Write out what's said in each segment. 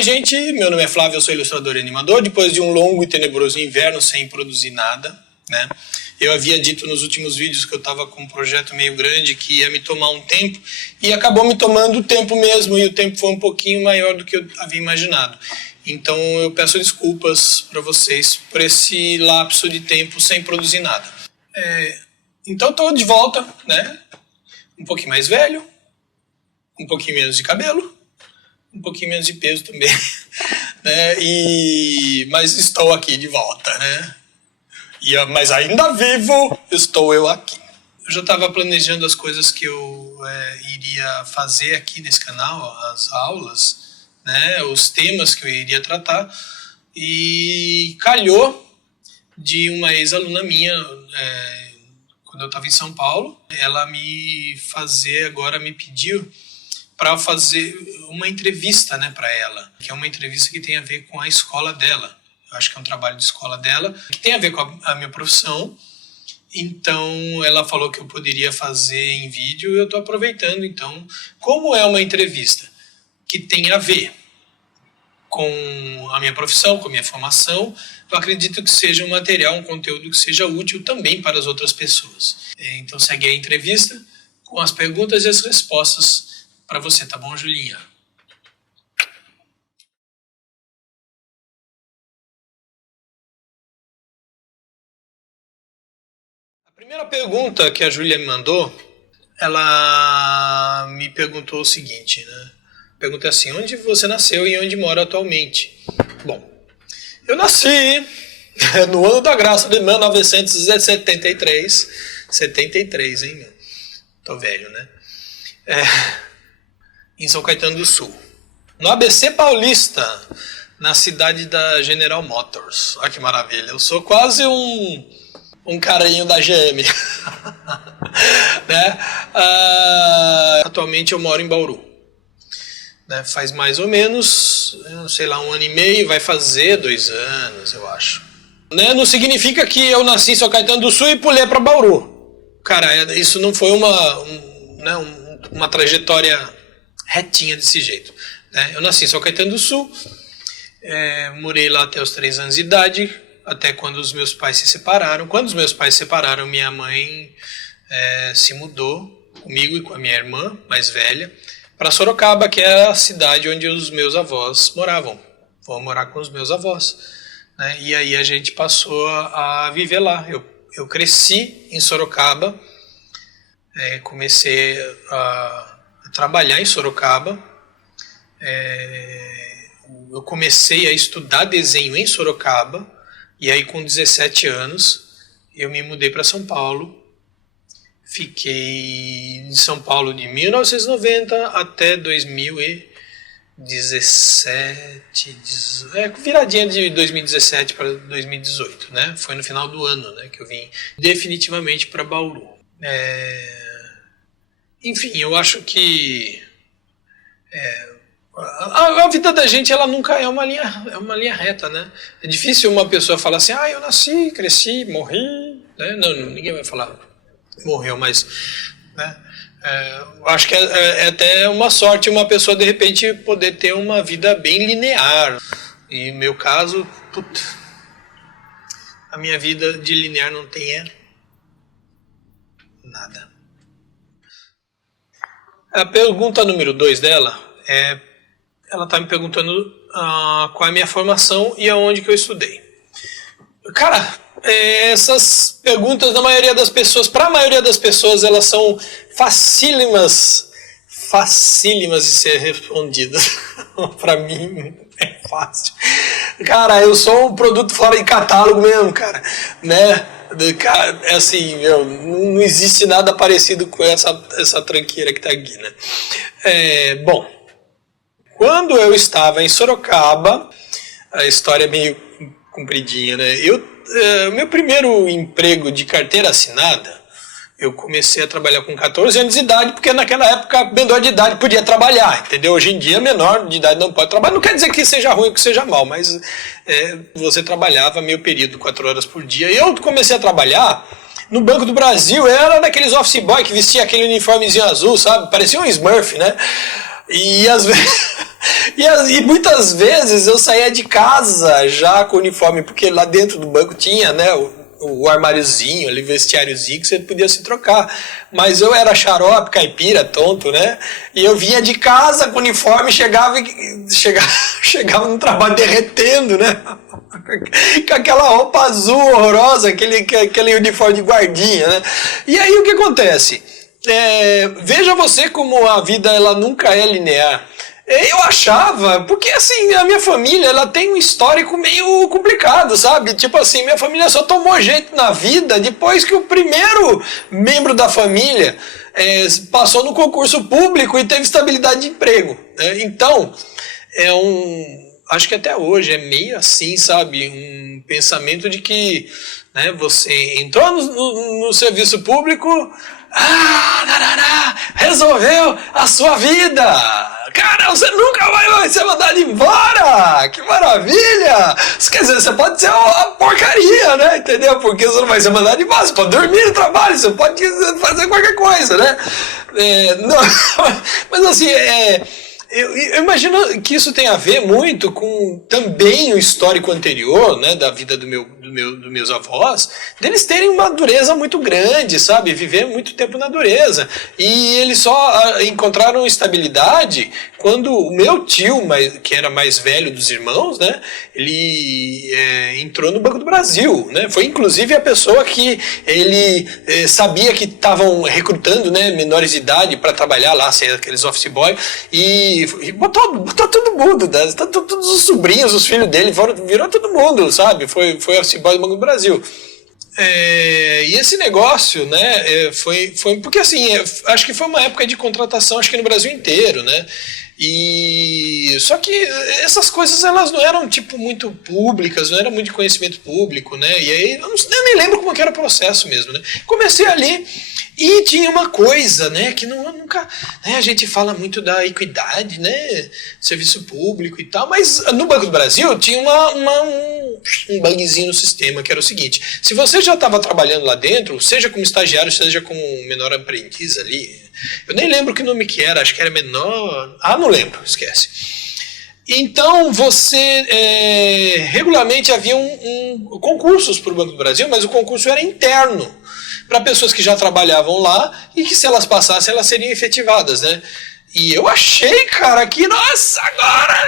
Oi, gente, meu nome é Flávio, eu sou ilustrador e animador. Depois de um longo e tenebroso inverno sem produzir nada, né? Eu havia dito nos últimos vídeos que eu estava com um projeto meio grande que ia me tomar um tempo e acabou me tomando tempo mesmo, e o tempo foi um pouquinho maior do que eu havia imaginado. Então eu peço desculpas para vocês por esse lapso de tempo sem produzir nada. Então estou de volta, né? Um pouquinho mais velho, um pouquinho menos de cabelo, um pouquinho menos de peso também, né? Mas estou aqui de volta, né? Mas ainda vivo, estou eu aqui. Eu já estava planejando as coisas que eu iria fazer aqui nesse canal, as aulas, né? Os temas que eu iria tratar, e calhou de uma ex-aluna minha, quando eu estava em São Paulo, ela me pediu para fazer uma entrevista, né, para ela, que é uma entrevista que tem a ver com a escola dela. Eu acho que é um trabalho de escola dela, que tem a ver com a minha profissão. Então, ela falou que eu poderia fazer em vídeo, e eu estou aproveitando. Então, como é uma entrevista que tem a ver com a minha profissão, com a minha formação, eu acredito que seja um material, um conteúdo que seja útil também para as outras pessoas. Então, segue a entrevista com as perguntas e as respostas para você, tá bom, Julinha? A primeira pergunta que a Júlia me mandou, ela me perguntou o seguinte, né? A pergunta é assim: onde você nasceu e onde mora atualmente? Bom, eu nasci no ano da graça de 1973. 73, hein, meu? Tô velho, né? Em São Caetano do Sul. No ABC Paulista, na cidade da General Motors. Olha que maravilha, eu sou quase um carinho da GM. Né? Atualmente eu moro em Bauru. Né? Faz mais ou menos, sei lá, 1 ano e meio, vai fazer 2 anos, eu acho. Né? Não significa que eu nasci em São Caetano do Sul e pulei para Bauru. Cara, isso não foi uma trajetória retinha desse jeito, né? Eu nasci em São Caetano do Sul, morei lá até os 3 anos de idade, até quando os meus pais se separaram. Quando os meus pais se separaram, minha mãe se mudou comigo e com a minha irmã mais velha para Sorocaba, que é a cidade onde os meus avós moravam. Vou morar com os meus avós, né? E aí a gente passou a viver lá. Eu cresci em Sorocaba, comecei a trabalhar em Sorocaba, eu comecei a estudar desenho em Sorocaba, e aí com 17 anos eu me mudei para São Paulo. Fiquei em São Paulo de 1990 até 2017, viradinha de 2017 para 2018, né? Foi no final do ano, né, que eu vim definitivamente para Bauru. Enfim, eu acho que a vida da gente, ela nunca é uma linha reta, né? É difícil uma pessoa falar assim: eu nasci, cresci, morri, né? Não, ninguém vai falar morreu, mas, né? Eu acho que é até uma sorte uma pessoa de repente poder ter uma vida bem linear. E no meu caso, a minha vida de linear não tem nada. A pergunta número 2 dela ela está me perguntando qual é a minha formação e aonde que eu estudei. Cara, essas perguntas da maioria das pessoas, para a maioria das pessoas, elas são facílimas de ser respondidas. Para mim é fácil. Cara, eu sou um produto fora de catálogo mesmo, cara, né? É assim, não existe nada parecido com essa tranqueira que tá aqui, né? Bom, quando eu estava em Sorocaba, a história é meio compridinha, né? Meu primeiro emprego de carteira assinada, eu comecei a trabalhar com 14 anos de idade, porque naquela época menor de idade podia trabalhar, entendeu? Hoje em dia menor de idade não pode trabalhar. Não quer dizer que seja ruim ou que seja mal, mas você trabalhava meio período, 4 horas por dia. E eu comecei a trabalhar no Banco do Brasil, era daqueles office boy que vestia aquele uniformezinho azul, sabe? Parecia um Smurf, né? E às vezes... E muitas vezes eu saía de casa já com o uniforme, porque lá dentro do banco tinha, né, o armáriozinho, ali, vestiáriozinho, que você podia se trocar. Mas eu era xarope, caipira, tonto, né? E eu vinha de casa com o uniforme, chegava no trabalho derretendo, né? Com aquela roupa azul horrorosa, aquele uniforme de guardinha, né? E aí o que acontece? Veja você como a vida ela nunca é linear. Eu achava, porque assim, a minha família, ela tem um histórico meio complicado, sabe? Tipo assim, minha família só tomou jeito na vida depois que o primeiro membro da família passou no concurso público e teve estabilidade de emprego, né? Então, acho que até hoje é meio assim, sabe? Um pensamento de que, né, você entrou no serviço público, resolveu a sua vida. Cara, você nunca vai ser mandado embora! Que maravilha! Quer dizer, você pode ser uma porcaria, né? Entendeu? Porque você não vai ser mandado embora, você pode dormir no trabalho, você pode fazer qualquer coisa, né? Mas assim, eu imagino que isso tem a ver muito com também o histórico anterior, né, da vida dos meus avós, deles terem uma dureza muito grande, sabe? Viver muito tempo na dureza. E eles só encontraram estabilidade quando o meu tio, que era mais velho dos irmãos, né, ele entrou no Banco do Brasil, né? Foi inclusive a pessoa que ele sabia que estavam recrutando, né, menores de idade para trabalhar lá, ser aqueles office boy, e botou todo mundo, né? Todos os sobrinhos, os filhos dele, virou todo mundo, sabe? Foi office boy do Banco do Brasil. E esse negócio, né, foi porque assim, acho que foi uma época de contratação, acho que no Brasil inteiro, né? E só que essas coisas elas não eram tipo muito públicas, não era muito de conhecimento público, né? E aí eu nem lembro como que era o processo mesmo, né? Comecei ali e tinha uma coisa, né, que nunca, né, a gente fala muito da equidade, né, serviço público e tal, mas no Banco do Brasil tinha um bugzinho no sistema, que era o seguinte: se você já estava trabalhando lá dentro, seja como estagiário, seja como menor aprendiz ali, eu nem lembro que nome que era, acho que era menor, não lembro, esquece. Então você regularmente havia concursos para o Banco do Brasil, mas o concurso era interno, para pessoas que já trabalhavam lá e que, se elas passassem, elas seriam efetivadas, né? E eu achei, cara, que, nossa, agora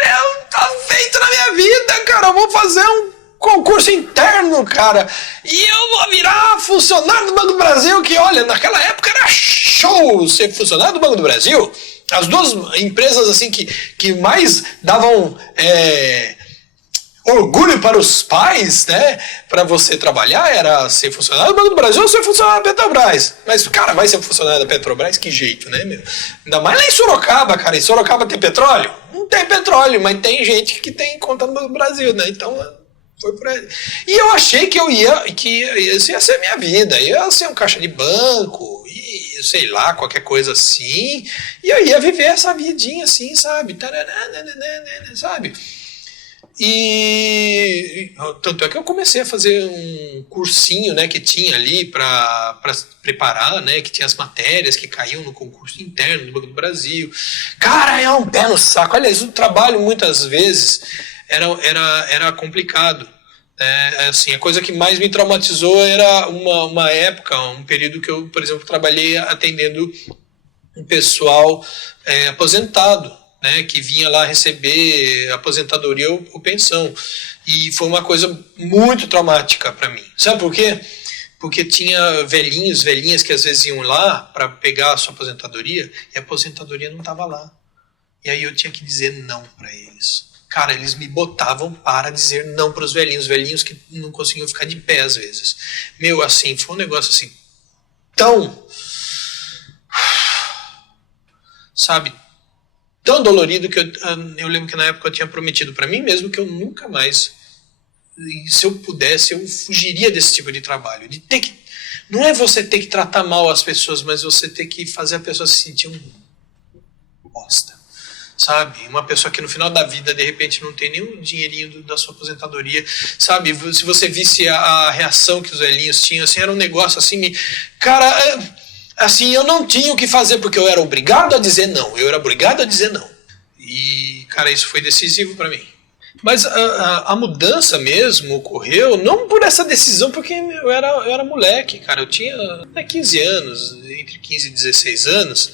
tá feito na minha vida, cara, eu vou fazer um concurso interno, cara, e eu vou virar funcionário do Banco do Brasil, que, olha, naquela época era show ser funcionário do Banco do Brasil. As duas empresas, assim, que mais davam orgulho para os pais, né, para você trabalhar, era ser funcionário do Banco do Brasil ou ser funcionário da Petrobras. Mas, cara, vai ser funcionário da Petrobras? Que jeito, né, meu? Ainda mais lá em Sorocaba, cara. Em Sorocaba tem petróleo? Não tem petróleo, mas tem gente que tem conta no Banco do Brasil, né? Então, foi por aí. E eu achei que isso ia ser a minha vida. Ia ser um caixa de banco, e sei lá, qualquer coisa assim. E eu ia viver essa vidinha assim, sabe? Sabe? E tanto é que eu comecei a fazer um cursinho, né, que tinha ali para preparar, né, que tinha as matérias que caíam no concurso interno do Banco do Brasil. Cara, é um pé no saco. Aliás, o trabalho muitas vezes era complicado. Assim, a coisa que mais me traumatizou era uma época, um período que eu, por exemplo, trabalhei atendendo um pessoal aposentado, né, que vinha lá receber aposentadoria ou pensão. E foi uma coisa muito traumática para mim. Sabe por quê? Porque tinha velhinhas que às vezes iam lá para pegar a sua aposentadoria e a aposentadoria não estava lá. E aí eu tinha que dizer não para eles. Cara, eles me botavam para dizer não para os velhinhos que não conseguiam ficar de pé às vezes. Meu, assim, foi um negócio assim tão, sabe, tão dolorido que eu lembro que na época eu tinha prometido para mim mesmo que eu nunca mais, se eu pudesse, eu fugiria desse tipo de trabalho. De ter que, não é você ter que tratar mal as pessoas, mas você ter que fazer a pessoa se sentir um bosta, sabe? Uma pessoa que no final da vida, de repente, não tem nenhum dinheirinho da sua aposentadoria, sabe? Se você visse a reação que os velhinhos tinham, assim, era um negócio assim, cara... Assim, eu não tinha o que fazer porque eu era obrigado a dizer não. Eu era obrigado a dizer não. E, cara, isso foi decisivo para mim. Mas a mudança mesmo ocorreu não por essa decisão, porque eu era moleque, cara. Eu tinha 15 anos, entre 15 e 16 anos.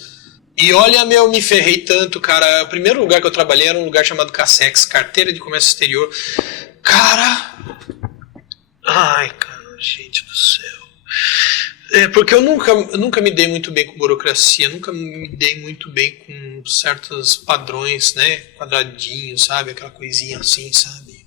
E olha, me ferrei tanto, cara. O primeiro lugar que eu trabalhei era um lugar chamado Cassex, Carteira de Comércio Exterior. Cara... Ai, cara, gente do céu. Porque eu nunca me dei muito bem com burocracia, nunca me dei muito bem com certos padrões, né? Quadradinhos, sabe? Aquela coisinha assim, sabe?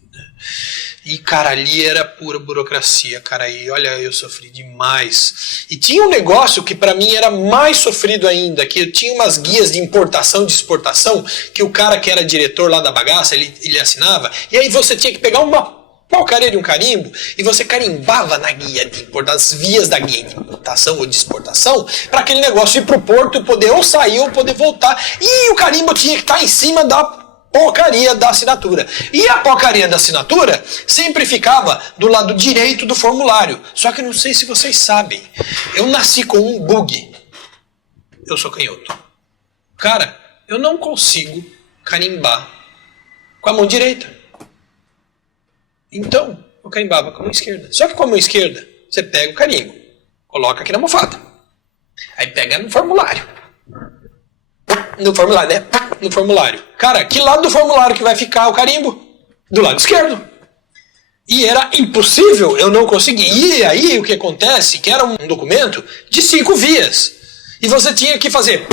E, cara, ali era pura burocracia, cara. E olha, eu sofri demais. E tinha um negócio que pra mim era mais sofrido ainda, que eu tinha umas guias de importação e de exportação, que o cara que era diretor lá da bagaça, ele assinava, e aí você tinha que pegar uma porcaria de um carimbo, e você carimbava na guia de importação, as vias da guia de importação ou de exportação, para aquele negócio ir pro porto, poder ou sair ou poder voltar. E o carimbo tinha que estar em cima da porcaria da assinatura. E a porcaria da assinatura sempre ficava do lado direito do formulário. Só que não sei se vocês sabem, eu nasci com um bug. Eu sou canhoto. Cara, eu não consigo carimbar com a mão direita. Então, eu carimbava com a mão esquerda. Só que com a mão esquerda, você pega o carimbo, coloca aqui na almofada. Aí pega no formulário. No formulário, né? No formulário. Cara, que lado do formulário que vai ficar o carimbo? Do lado esquerdo. E era impossível, eu não conseguia. E aí o que acontece? Que era um documento de 5 vias. E você tinha que fazer...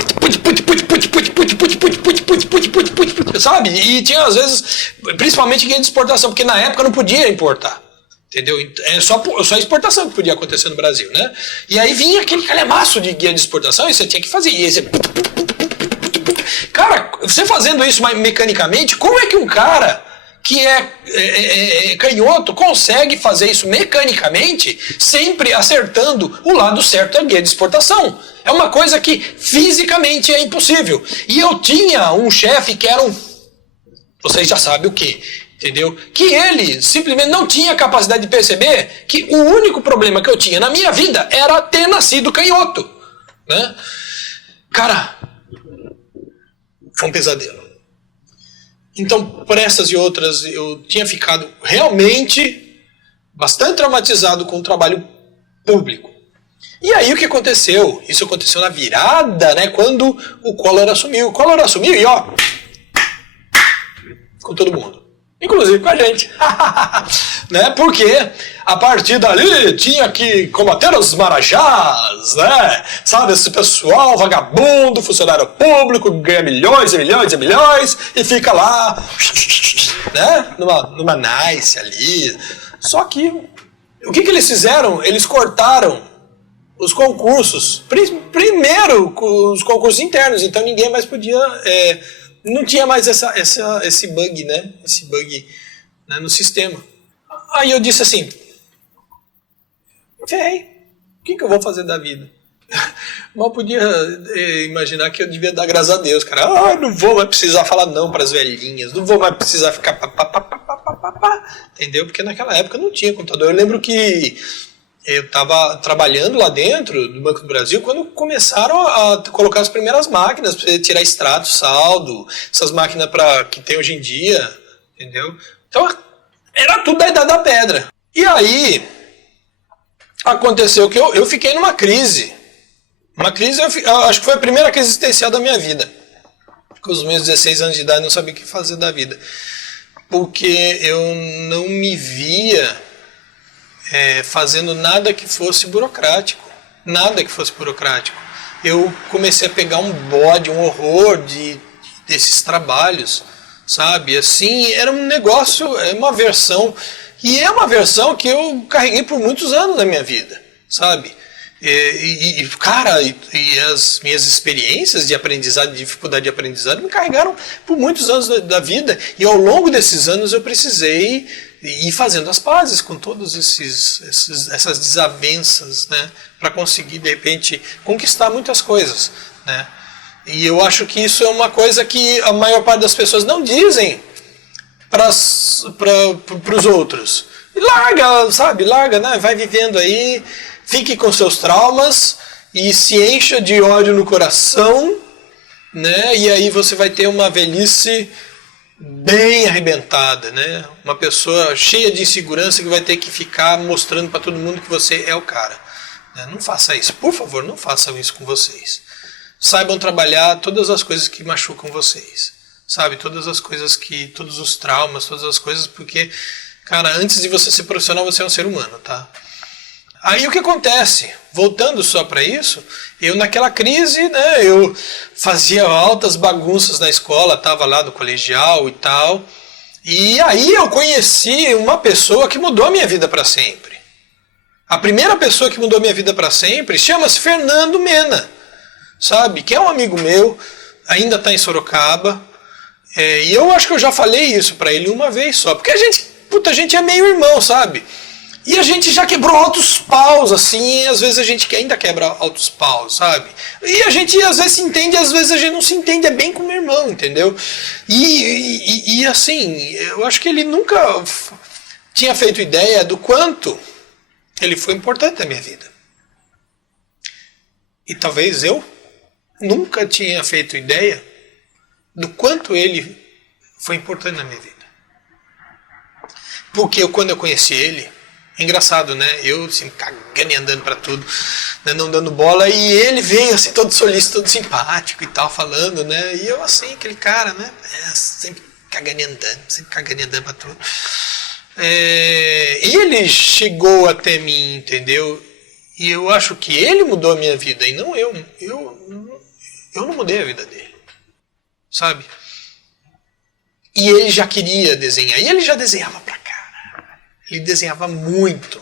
Sabe? E tinha às vezes, principalmente guia de exportação, porque na época não podia importar. Entendeu? É só exportação que podia acontecer no Brasil, né? E aí vinha aquele calhamaço de guia de exportação e você tinha que fazer. E aí você... Cara, você fazendo isso mecanicamente, como é que um cara que é canhoto consegue fazer isso mecanicamente, sempre acertando o lado certo da guia de exportação? É uma coisa que fisicamente é impossível. E eu tinha um chefe que era vocês já sabem o que, entendeu? Que ele simplesmente não tinha capacidade de perceber que o único problema que eu tinha na minha vida era ter nascido canhoto, né? Cara, foi um pesadelo. Então, por essas e outras, eu tinha ficado realmente bastante traumatizado com o trabalho público. E aí o que aconteceu? Isso aconteceu na virada, né? Quando o Collor assumiu. O Collor assumiu e ó, com todo mundo. Inclusive com a gente. Né? Porque a partir dali tinha que combater os marajás, né? Sabe, esse pessoal vagabundo, funcionário público, ganha milhões e milhões e milhões e fica lá, né? Numa nice ali. Só que o que eles fizeram? Eles cortaram os concursos. Primeiro, os concursos internos. Então ninguém mais podia... não tinha mais esse bug, né? Esse bug, né, no sistema. Aí eu disse assim, ferrei, o que eu vou fazer da vida? Mal podia imaginar que eu devia dar graças a Deus, cara. Não vou mais precisar falar não para as velhinhas, não vou mais precisar ficar entendeu? Porque naquela época não tinha computador. Eu lembro que eu estava trabalhando lá dentro do Banco do Brasil quando começaram a colocar as primeiras máquinas para você tirar extrato, saldo, essas máquinas que tem hoje em dia, entendeu? Então era tudo da Idade da Pedra. E aí aconteceu que eu fiquei numa crise. Uma crise, eu acho que foi a primeira crise existencial da minha vida. Com os meus 16 anos de idade, não sabia o que fazer da vida. Porque eu não me via fazendo nada que fosse burocrático. Nada que fosse burocrático. Eu comecei a pegar um bode, um horror desses trabalhos, sabe? Assim, era um negócio, uma versão. E é uma versão que eu carreguei por muitos anos da minha vida, sabe? Cara, as minhas experiências de aprendizado, de dificuldade de aprendizado, me carregaram por muitos anos da vida. E ao longo desses anos eu precisei ir fazendo as pazes com todas essas desavenças, né? Para conseguir, de repente, conquistar muitas coisas, né? E eu acho que isso é uma coisa que a maior parte das pessoas não dizem para os outros. E larga, sabe? Larga, né? Vai vivendo aí. Fique com seus traumas e se encha de ódio no coração, né? E aí você vai ter uma velhice bem arrebentada, né? Uma pessoa cheia de insegurança que vai ter que ficar mostrando para todo mundo que você é o cara. Não faça isso, por favor, não façam isso com vocês. Saibam trabalhar todas as coisas que machucam vocês, sabe? Todas as coisas todos os traumas, todas as coisas, porque, cara, antes de você ser profissional, você é um ser humano, tá? Aí o que acontece? Voltando só para isso, eu naquela crise, né, eu fazia altas bagunças na escola, estava lá no colegial e tal, e aí eu conheci uma pessoa que mudou a minha vida para sempre. A primeira pessoa que mudou a minha vida para sempre chama-se Fernando Mena, sabe? Que é um amigo meu, ainda está em Sorocaba, e eu acho que eu já falei isso para ele uma vez só, porque a gente é meio irmão, sabe? E a gente já quebrou altos paus, assim, e às vezes a gente ainda quebra altos paus, sabe? E a gente às vezes se entende, às vezes a gente não se entende, é bem com meu irmão, entendeu? E assim, eu acho que ele nunca tinha feito ideia do quanto ele foi importante na minha vida. E talvez eu nunca tinha feito ideia do quanto ele foi importante na minha vida. Porque quando eu conheci ele, engraçado, né? Eu assim, cagando e andando pra tudo, né? Não dando bola, e ele veio assim, todo solícito, todo simpático e tal, falando, né? E eu assim, aquele cara, né? Sempre cagando e andando pra tudo. E ele chegou até mim, entendeu? E eu acho que ele mudou a minha vida, e não eu. Eu não mudei a vida dele, sabe? E ele já queria desenhar, e ele já desenhava pra cá. Ele desenhava muito,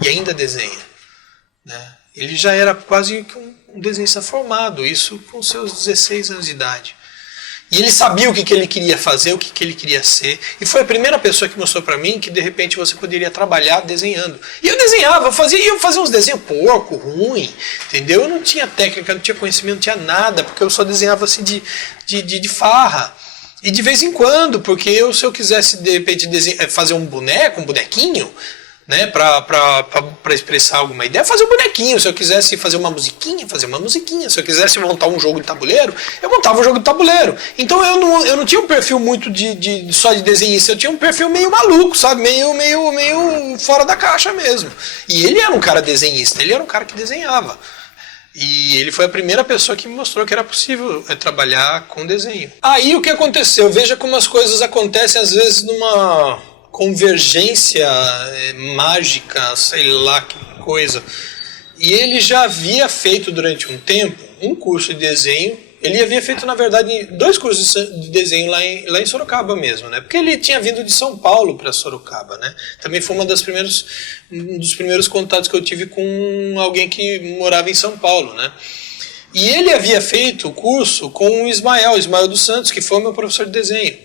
e ainda desenha, né? Ele já era quase um desenhista formado, isso com seus 16 anos de idade. E ele sabia o que ele queria fazer, o que ele queria ser. E foi a primeira pessoa que mostrou para mim que de repente você poderia trabalhar desenhando. E eu desenhava, eu fazia uns desenhos porco, ruim, entendeu? Eu não tinha técnica, não tinha conhecimento, não tinha nada, porque eu só desenhava assim de farra. E de vez em quando, porque se eu quisesse de repente fazer um bonequinho, né, para expressar alguma ideia, fazer um bonequinho. Se eu quisesse fazer uma musiquinha, fazer uma musiquinha. Se eu quisesse montar um jogo de tabuleiro, eu montava um jogo de tabuleiro. Então eu não tinha um perfil muito só de desenhista, eu tinha um perfil meio maluco, sabe? Meio fora da caixa mesmo. E ele era um cara desenhista, ele era um cara que desenhava. E ele foi a primeira pessoa que me mostrou que era possível trabalhar com desenho. Aí o que aconteceu? Veja como as coisas acontecem às vezes numa convergência mágica, sei lá que coisa. E ele já havia feito durante um tempo um curso de desenho. Ele havia feito, na verdade, 2 cursos de desenho lá em Sorocaba mesmo, né? Porque ele tinha vindo de São Paulo para Sorocaba, né? Também foi um dos primeiros contatos que eu tive com alguém que morava em São Paulo, né? E ele havia feito o curso com o Ismael dos Santos, que foi o meu professor de desenho.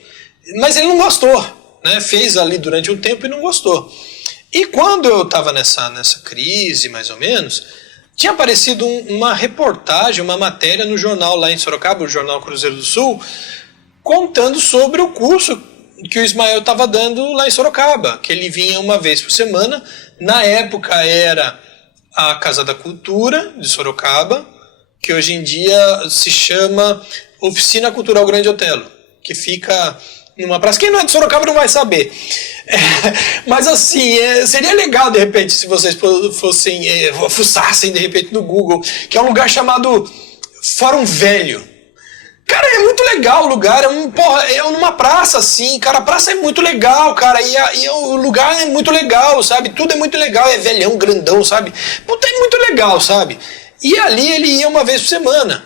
Mas ele não gostou, né? Fez ali durante um tempo e não gostou. E quando eu estava nessa crise, mais ou menos, tinha aparecido uma reportagem, uma matéria no jornal lá em Sorocaba, o Jornal Cruzeiro do Sul, contando sobre o curso que o Ismael estava dando lá em Sorocaba, que ele vinha uma vez por semana. Na época era a Casa da Cultura de Sorocaba, que hoje em dia se chama Oficina Cultural Grande Otelo, que fica numa praça. Quem não é de Sorocaba não vai saber. Mas assim, seria legal de repente se vocês fuçassem de repente no Google, que é um lugar chamado Fórum Velho. Cara, é muito legal o lugar, é numa praça assim, cara, a praça é muito legal, cara, e o lugar é muito legal, sabe? Tudo é muito legal, é velhão, grandão, sabe? Puta, é muito legal, sabe? E ali ele ia uma vez por semana.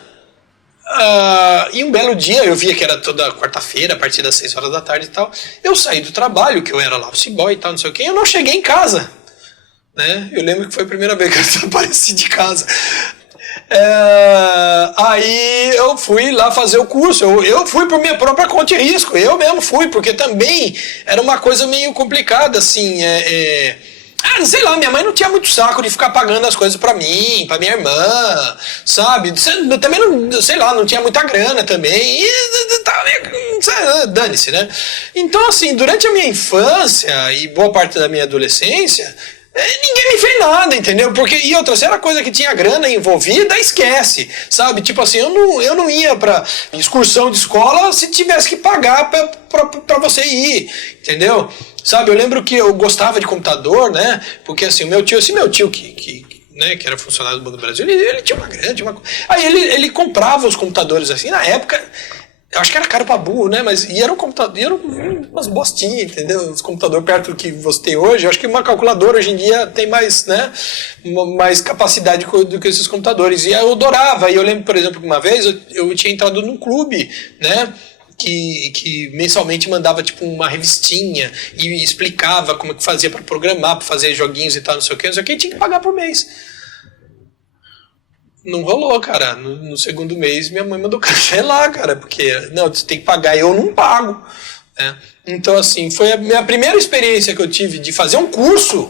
E um belo dia, eu via que era toda quarta-feira, a partir das 6 horas da tarde e tal, eu saí do trabalho, que eu era lá office boy e tal, não sei o que, eu não cheguei em casa, né? Eu lembro que foi a primeira vez que eu desapareci de casa. Aí eu fui lá fazer o curso, eu fui por minha própria conta e risco, eu mesmo fui, porque também era uma coisa meio complicada, assim, não sei lá, minha mãe não tinha muito saco de ficar pagando as coisas pra mim, pra minha irmã, sabe? Também, não, sei lá, não tinha muita grana também. Dane-se, né? Então, assim, durante a minha infância e boa parte da minha adolescência, Ninguém me fez nada, entendeu? Porque, e outra, se era coisa que tinha grana envolvida, esquece, sabe? Tipo assim, eu não ia pra excursão de escola se tivesse que pagar pra você ir, entendeu? Sabe, eu lembro que eu gostava de computador, né? Porque assim, o meu tio, né, que era funcionário do Banco do Brasil, ele tinha uma grande... Aí ele comprava os computadores assim, na época... Eu acho que era caro pra burro, né? Mas e era um computador, eram umas bostinhas, entendeu? Os computadores perto do que você tem hoje. Eu acho que uma calculadora hoje em dia tem mais, né? Mais capacidade do que esses computadores. E eu adorava. E eu lembro, por exemplo, que uma vez eu tinha entrado num clube, né? Que mensalmente mandava tipo uma revistinha e explicava como é que fazia para programar, para fazer joguinhos e tal, não sei o que, e tinha que pagar por mês. Não rolou, cara. No segundo mês, minha mãe mandou cancelar, cara, porque, não, você tem que pagar e eu não pago. Né? Então, assim, foi a minha primeira experiência que eu tive de fazer um curso,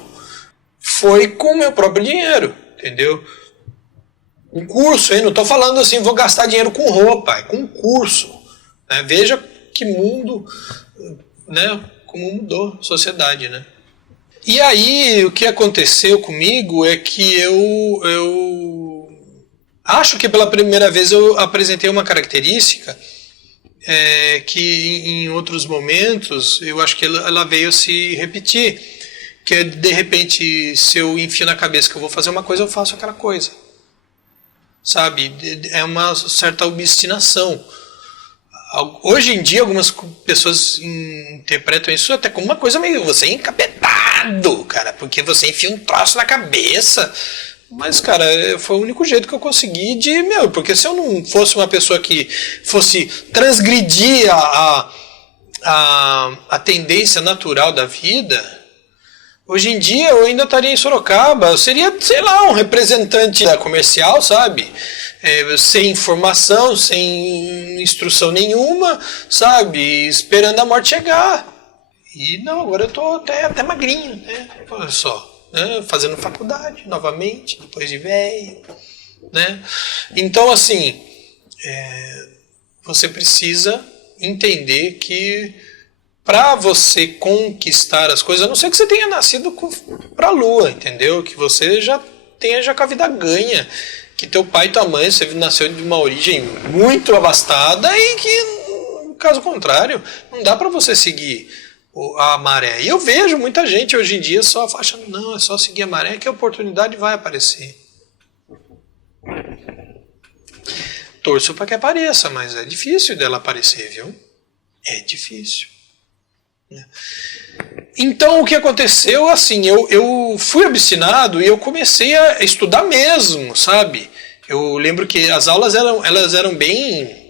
foi com o meu próprio dinheiro, entendeu? Um curso, hein? Não tô falando assim, vou gastar dinheiro com roupa, é com um curso. Né? Veja que mundo, né? Como mudou a sociedade, né? E aí, o que aconteceu comigo é que eu acho que pela primeira vez eu apresentei uma característica que em outros momentos eu acho que ela veio se repetir. Que é, de repente, se eu enfio na cabeça que eu vou fazer uma coisa, eu faço aquela coisa. Sabe? É uma certa obstinação. Hoje em dia, algumas pessoas interpretam isso até como uma coisa meio... Você é encapetado, cara, porque você enfia um troço na cabeça... Mas, cara, foi o único jeito que eu consegui porque se eu não fosse uma pessoa que fosse transgredir a tendência natural da vida, hoje em dia eu ainda estaria em Sorocaba, eu seria, sei lá, um representante comercial, sabe? Sem informação, sem instrução nenhuma, sabe? Esperando a morte chegar. E não, agora eu tô até magrinho, né? Olha só. Né, fazendo faculdade novamente, depois de velho, né? Então, assim, você precisa entender que para você conquistar as coisas, a não ser que você tenha nascido para a lua, entendeu? Que você já tenha com a vida ganha, que teu pai e tua mãe, você nasceu de uma origem muito abastada e que, no caso contrário, não dá para você seguir a maré. E eu vejo muita gente hoje em dia só achando, não, é só seguir a maré que a oportunidade vai aparecer. Torço para que apareça, mas é difícil dela aparecer, viu? É difícil. Então o que aconteceu, assim, eu fui obstinado e eu comecei a estudar mesmo, sabe? Eu lembro que as aulas elas eram bem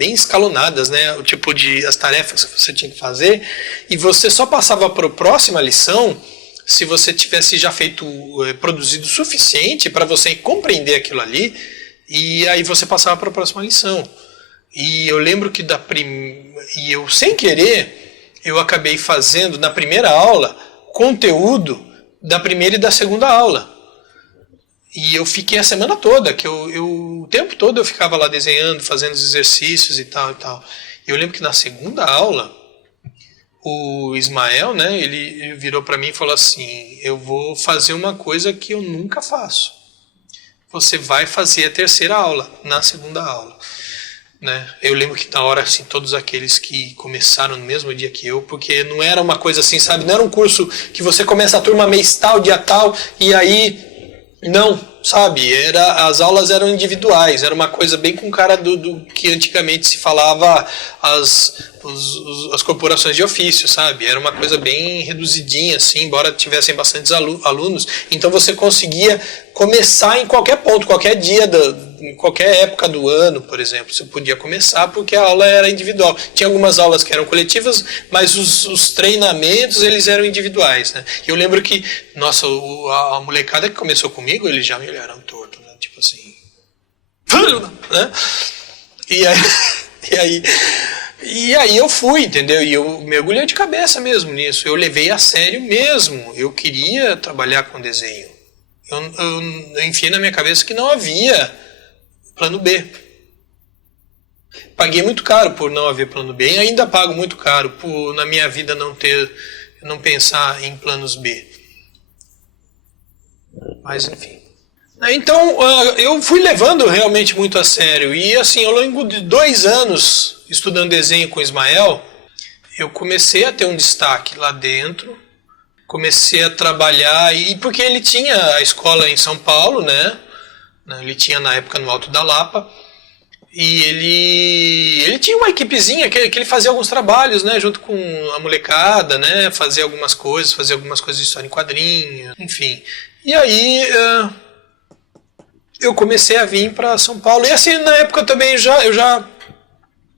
escalonadas, né? O tipo as tarefas que você tinha que fazer, e você só passava para a próxima lição se você tivesse já produzido o suficiente para você compreender aquilo ali, e aí você passava para a próxima lição. E eu lembro que e eu sem querer eu acabei fazendo na primeira aula conteúdo da primeira e da segunda aula. E eu fiquei a semana toda, que o tempo todo eu ficava lá desenhando, fazendo os exercícios e tal e tal. E eu lembro que na segunda aula, o Ismael, né, ele virou para mim e falou assim, eu vou fazer uma coisa que eu nunca faço. Você vai fazer a terceira aula, na segunda aula. Né? Eu lembro que na hora, assim, todos aqueles que começaram no mesmo dia que eu, porque não era uma coisa assim, sabe, não era um curso que você começa a turma mês tal, dia tal, e aí... Não, sabe, as aulas eram individuais, era uma coisa bem com cara do que antigamente se falava as corporações de ofício, sabe? Era uma coisa bem reduzidinha, assim, embora tivessem bastantes alunos. Então você conseguia começar em qualquer ponto, qualquer dia, em qualquer época do ano, por exemplo. Você podia começar porque a aula era individual. Tinha algumas aulas que eram coletivas, mas os treinamentos, eles eram individuais, né? E eu lembro que, nossa, a molecada que começou comigo, eles já me olharam torto, né? Tipo assim... né? E aí eu fui, entendeu? E eu mergulhei de cabeça mesmo nisso. Eu levei a sério mesmo. Eu queria trabalhar com desenho. Eu enfiei na minha cabeça que não havia plano B. Paguei muito caro por não haver plano B. E ainda pago muito caro por, na minha vida, não pensar em planos B. Mas enfim. Então, eu fui levando realmente muito a sério. E assim, ao longo de 2 anos estudando desenho com o Ismael, eu comecei a ter um destaque lá dentro. Comecei a trabalhar, e porque ele tinha a escola em São Paulo, né? Ele tinha na época no Alto da Lapa. E ele tinha uma equipezinha que ele fazia alguns trabalhos, né, junto com a molecada, né, fazia algumas coisas de história em quadrinho, enfim. E aí eu comecei a vir para São Paulo. E assim, na época também eu já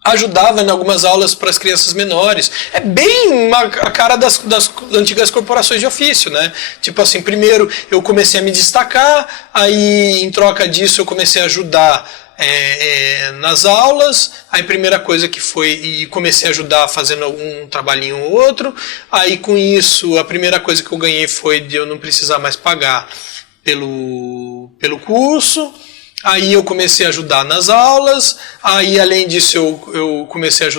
ajudava em algumas aulas para as crianças menores. É bem a cara das antigas corporações de ofício, né? Tipo assim, primeiro eu comecei a me destacar, aí em troca disso eu comecei a ajudar nas aulas. Aí a primeira coisa que foi, e comecei a ajudar fazendo algum trabalhinho ou outro. Aí com isso, a primeira coisa que eu ganhei foi de eu não precisar mais pagar pelo curso. Aí eu comecei a ajudar nas aulas, aí além disso eu comecei a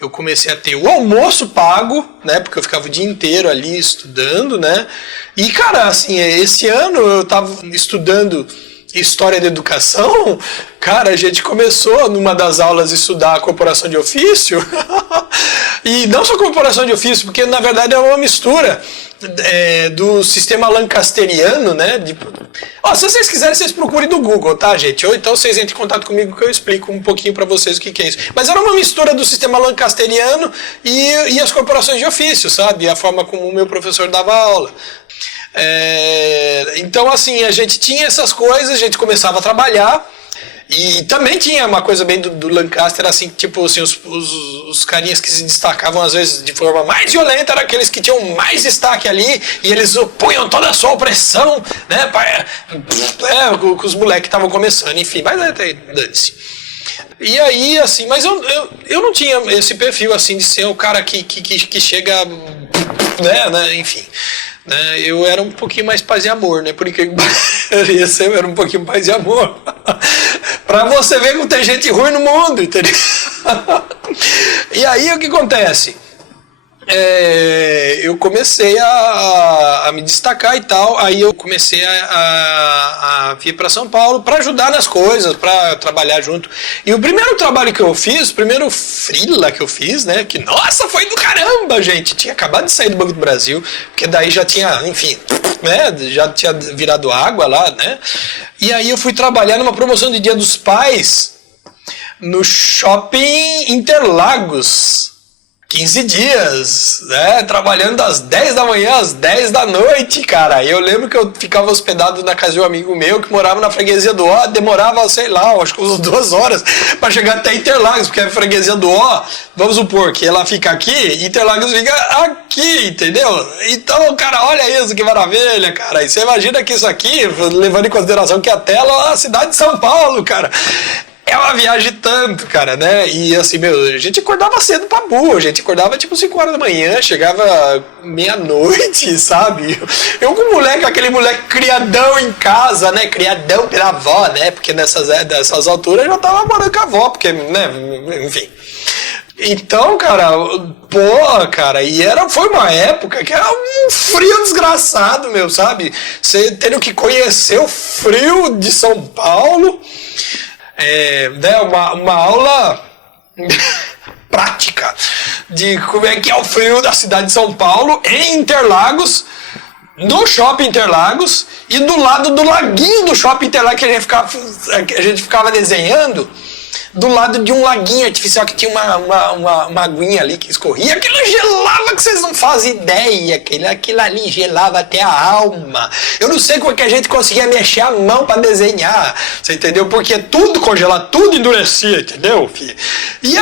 eu comecei a ter o almoço pago, né, porque eu ficava o dia inteiro ali estudando, né, e cara, assim, esse ano eu estava estudando História da Educação, cara, a gente começou numa das aulas a estudar a corporação de ofício, e não só corporação de ofício, porque na verdade é uma mistura do sistema lancasteriano, né? Se vocês quiserem, vocês procurem do Google, tá, gente? Ou então vocês entrem em contato comigo que eu explico um pouquinho para vocês o que é isso. Mas era uma mistura do sistema lancasteriano e as corporações de ofício, sabe? A forma como o meu professor dava aula. Então, assim, a gente tinha essas coisas, a gente começava a trabalhar. E também tinha uma coisa bem do Lancaster, assim, tipo assim, os carinhas que se destacavam às vezes de forma mais violenta eram aqueles que tinham mais destaque ali, e eles opunham toda a sua opressão, né, com os moleques que estavam começando, enfim, mas dane-se. E aí, assim, mas eu não tinha esse perfil, assim, de ser o cara que chega, né, enfim. Eu era um pouquinho mais paz e amor, né? Porque eu era um pouquinho paz e amor. Pra você ver como tem gente ruim no mundo, entendeu? E aí o que acontece? Eu comecei a me destacar e tal, aí eu comecei a vir para São Paulo para ajudar nas coisas, para trabalhar junto. E o primeiro trabalho que eu fiz, o primeiro freela que eu fiz, né, que nossa, foi do caramba, gente, tinha acabado de sair do Banco do Brasil, porque daí já tinha, enfim, né, já tinha virado água lá, né, e aí eu fui trabalhar numa promoção de Dia dos Pais no Shopping Interlagos. 15 dias, né, trabalhando das 10 da manhã às 10 da noite, cara. Eu lembro que eu ficava hospedado na casa de um amigo meu que morava na freguesia do Ó, demorava, sei lá, acho que umas 2 horas para chegar até Interlagos, porque a freguesia do Ó, vamos supor que ela fica aqui, Interlagos fica aqui, entendeu? Então, cara, olha isso, que maravilha, cara. E você imagina que isso aqui, levando em consideração que a tela é a cidade de São Paulo, cara. É uma viagem tanto, cara, né? E assim, a gente acordava cedo pra burro, a gente acordava tipo 5 horas da manhã, chegava meia-noite, sabe? Eu com aquele moleque criadão em casa, né? Criadão pela avó, né? Porque nessas alturas eu já tava morando com a avó, porque, né? Enfim. Então, cara, cara, foi uma época que era um frio desgraçado, sabe? Você tendo que conhecer o frio de São Paulo. Uma aula prática de como é que é o frio da cidade de São Paulo em Interlagos, no Shopping Interlagos, e do lado do laguinho do Shopping Interlagos que a gente ficava desenhando, do lado de um laguinho artificial que tinha uma aguinha ali que escorria, aquilo gelava que vocês não fazem ideia, aquilo ali gelava até a alma. Eu não sei como é que a gente conseguia mexer a mão para desenhar, você entendeu? Porque tudo congelava, tudo endurecia, entendeu, filho? E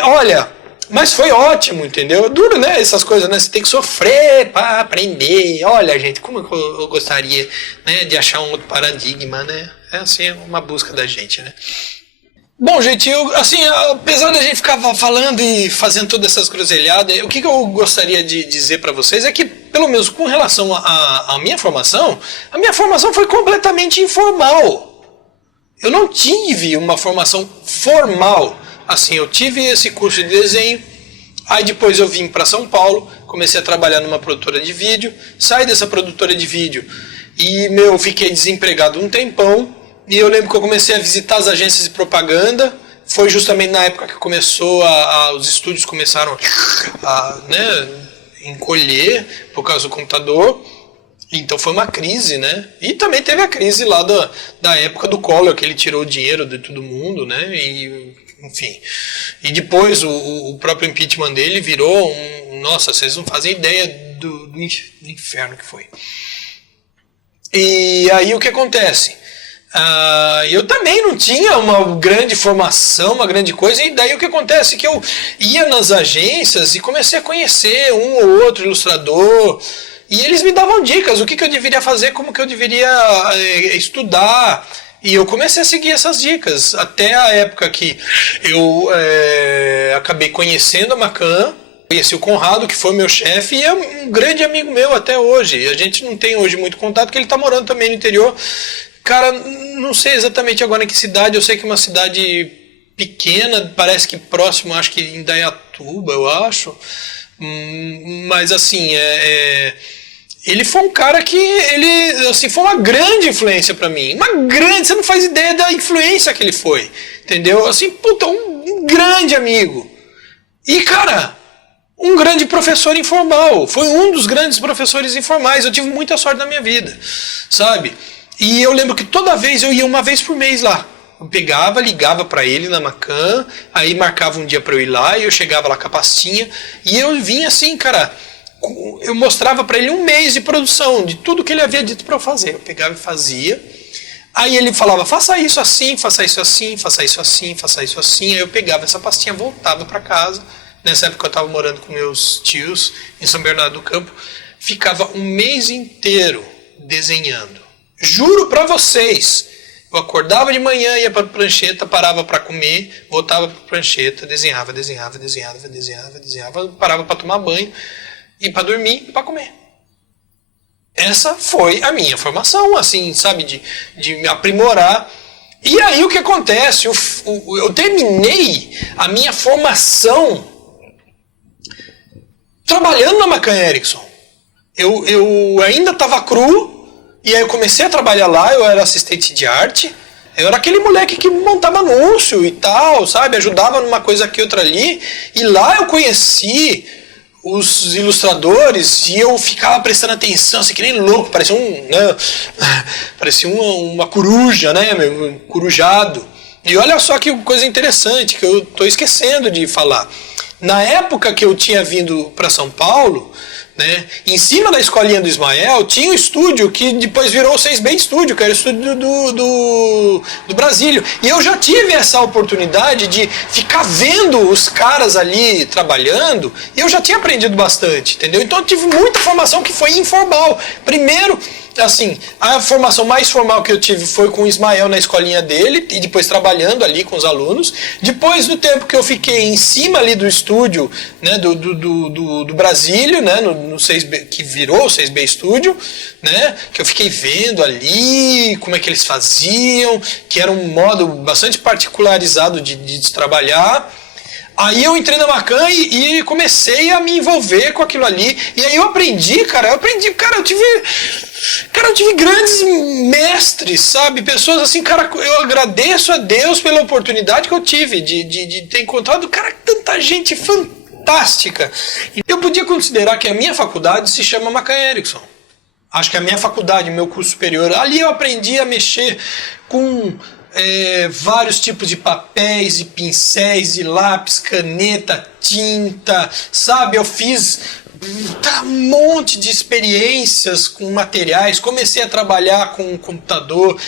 olha, mas foi ótimo, entendeu? Duro, né, essas coisas, né? Você tem que sofrer para aprender. Olha, gente, como eu gostaria, né, de achar um outro paradigma, né? É assim, uma busca da gente, né? Bom, gente, apesar da gente ficar falando e fazendo todas essas groselhadas, o que eu gostaria de dizer para vocês é que, pelo menos com relação à minha formação, a minha formação foi completamente informal. Eu não tive uma formação formal. Assim, eu tive esse curso de desenho, aí depois eu vim para São Paulo, comecei a trabalhar numa produtora de vídeo, saí dessa produtora de vídeo, E, fiquei desempregado um tempão. E eu lembro que eu comecei a visitar as agências de propaganda. Foi justamente na época que começou os estúdios começaram a, né, encolher por causa do computador. Então foi uma crise, né? E também teve a crise lá da época do Collor, que ele tirou o dinheiro de todo mundo, né? E, enfim. E depois o próprio impeachment dele virou Nossa, vocês não fazem ideia do inferno que foi. E aí o que acontece? Eu também não tinha uma grande formação, uma grande coisa, e daí o que acontece é que eu ia nas agências e comecei a conhecer um ou outro ilustrador, e eles me davam dicas, o que eu deveria fazer, como que eu deveria estudar, e eu comecei a seguir essas dicas, até a época que eu acabei conhecendo a Macan, conheci o Conrado, que foi meu chefe, e é um grande amigo meu até hoje, a gente não tem hoje muito contato, porque ele está morando também no interior. Cara, não sei exatamente agora em que cidade, eu sei que é uma cidade pequena, parece que próximo, acho que em Indaiatuba, eu acho. Mas assim, ele foi um cara que, ele assim, foi uma grande influência pra mim. Uma grande, você não faz ideia da influência que ele foi, entendeu? Assim, puta, um grande amigo. E, cara, um grande professor informal. Foi um dos grandes professores informais. Eu tive muita sorte na minha vida, sabe? E eu lembro que toda vez eu ia uma vez por mês lá. Eu pegava, ligava para ele na Macan, aí marcava um dia para eu ir lá, e eu chegava lá com a pastinha, e eu vinha assim, cara, eu mostrava para ele um mês de produção, de tudo que ele havia dito para eu fazer. Eu pegava e fazia, aí ele falava, faça isso assim, faça isso assim, faça isso assim, faça isso assim, aí eu pegava essa pastinha, voltava para casa, nessa época eu estava morando com meus tios em São Bernardo do Campo, ficava um mês inteiro desenhando. Juro pra vocês, eu acordava de manhã, ia pra prancheta, parava pra comer, voltava pra prancheta, desenhava, parava pra tomar banho, e pra dormir e pra comer. Essa foi a minha formação, assim, sabe, de me aprimorar. E aí o que acontece? Eu terminei a minha formação trabalhando na Macan Erickson. Eu ainda estava cru. E aí eu comecei a trabalhar lá, eu era assistente de arte, eu era aquele moleque que montava anúncio e tal, sabe, ajudava numa coisa aqui, outra ali, e lá eu conheci os ilustradores e eu ficava prestando atenção, assim, que nem louco, parecia uma coruja, né, um corujado. E olha só que coisa interessante, que eu estou esquecendo de falar. Na época que eu tinha vindo para São Paulo, né, em cima da escolinha do Ismael tinha um estúdio que depois virou o 6B Studio, que era o estúdio do Brasílio. E eu já tive essa oportunidade de ficar vendo os caras ali trabalhando, e eu já tinha aprendido bastante, entendeu? Então eu tive muita formação que foi informal. Primeiro, assim, a formação mais formal que eu tive foi com o Ismael na escolinha dele, e depois trabalhando ali com os alunos. Depois do tempo que eu fiquei em cima ali do estúdio, né, do Brasílio, né, no 6B, que virou o 6B Studio, né, que eu fiquei vendo ali como é que eles faziam, que era um modo bastante particularizado de trabalhar. Aí eu entrei na Macan e comecei a me envolver com aquilo ali. E aí eu aprendi, cara, eu tive grandes mestres, sabe? Pessoas assim, cara, eu agradeço a Deus pela oportunidade que eu tive de ter encontrado, cara, tanta gente fantástica. Eu podia considerar que a minha faculdade se chama Macan Erickson. Acho que a minha faculdade, meu curso superior, ali eu aprendi a mexer com vários tipos de papéis e pincéis e lápis, caneta, tinta, sabe? Eu fiz um monte de experiências com materiais, comecei a trabalhar com o computador,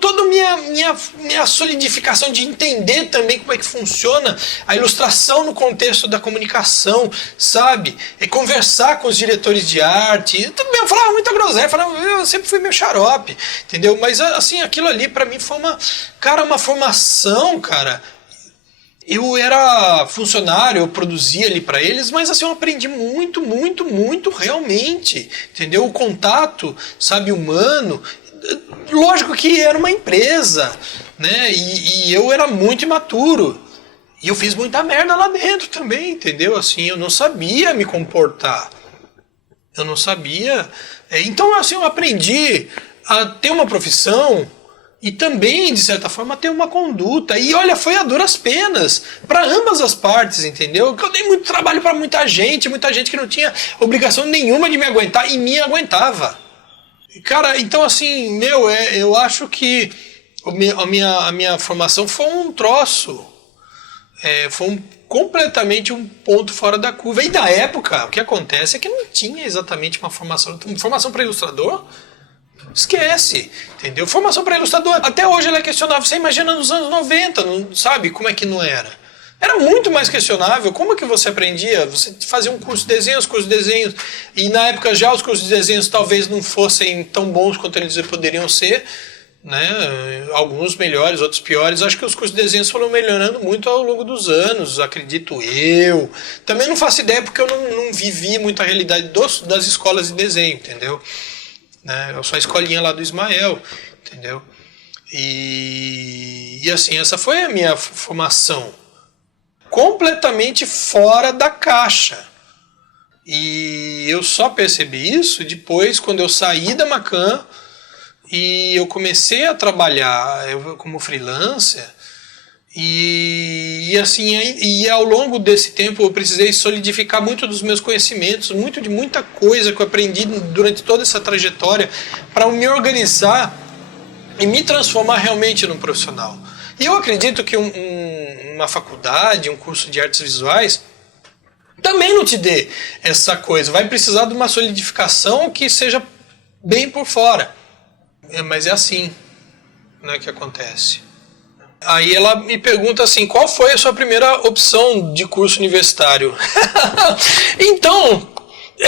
toda minha solidificação de entender também como é que funciona a ilustração no contexto da comunicação, sabe? Conversar com os diretores de arte. Também eu falava muita groselha, eu sempre fui meio xarope, entendeu? Mas assim, aquilo ali pra mim foi uma formação, cara. Eu era funcionário, eu produzia ali para eles, mas assim, eu aprendi muito, muito, muito realmente, entendeu? O contato, sabe, humano. Lógico que era uma empresa, né? E eu era muito imaturo. E eu fiz muita merda lá dentro também, entendeu? Assim, eu não sabia me comportar. Eu não sabia Então, assim, eu aprendi a ter uma profissão e também, de certa forma, ter uma conduta. E olha, foi a duras penas para ambas as partes, entendeu? Eu dei muito trabalho para muita gente que não tinha obrigação nenhuma de me aguentar e me aguentava. Cara, então assim, eu acho que a minha formação foi um troço. Foi completamente um ponto fora da curva. E na época, o que acontece é que não tinha exatamente uma formação. Formação para ilustrador? Esquece, entendeu? Formação para ilustrador, até hoje ela é questionável. Você imagina nos anos 90, não sabe como é que não era? Era muito mais questionável. Como é que você aprendia? Você fazia um curso de desenhos, e na época já os cursos de desenhos talvez não fossem tão bons quanto eles poderiam ser, né? Alguns melhores, outros piores. Acho que os cursos de desenhos foram melhorando muito ao longo dos anos, acredito eu. Também não faço ideia porque eu não vivi muito a realidade das escolas de desenho, entendeu? Eu sou a escolinha lá do Ismael, entendeu? E assim, essa foi a minha formação. Completamente fora da caixa. E eu só percebi isso depois, quando eu saí da Macan e eu comecei a trabalhar como freelancer. E assim, e ao longo desse tempo eu precisei solidificar muito dos meus conhecimentos, de muita coisa que eu aprendi durante toda essa trajetória para me organizar e me transformar realmente num profissional. E eu acredito que uma faculdade, um curso de artes visuais também não te dê essa coisa. Vai precisar de uma solidificação que seja bem por fora. Mas é assim, né, que acontece. Aí ela me pergunta assim, qual foi a sua primeira opção de curso universitário? Então,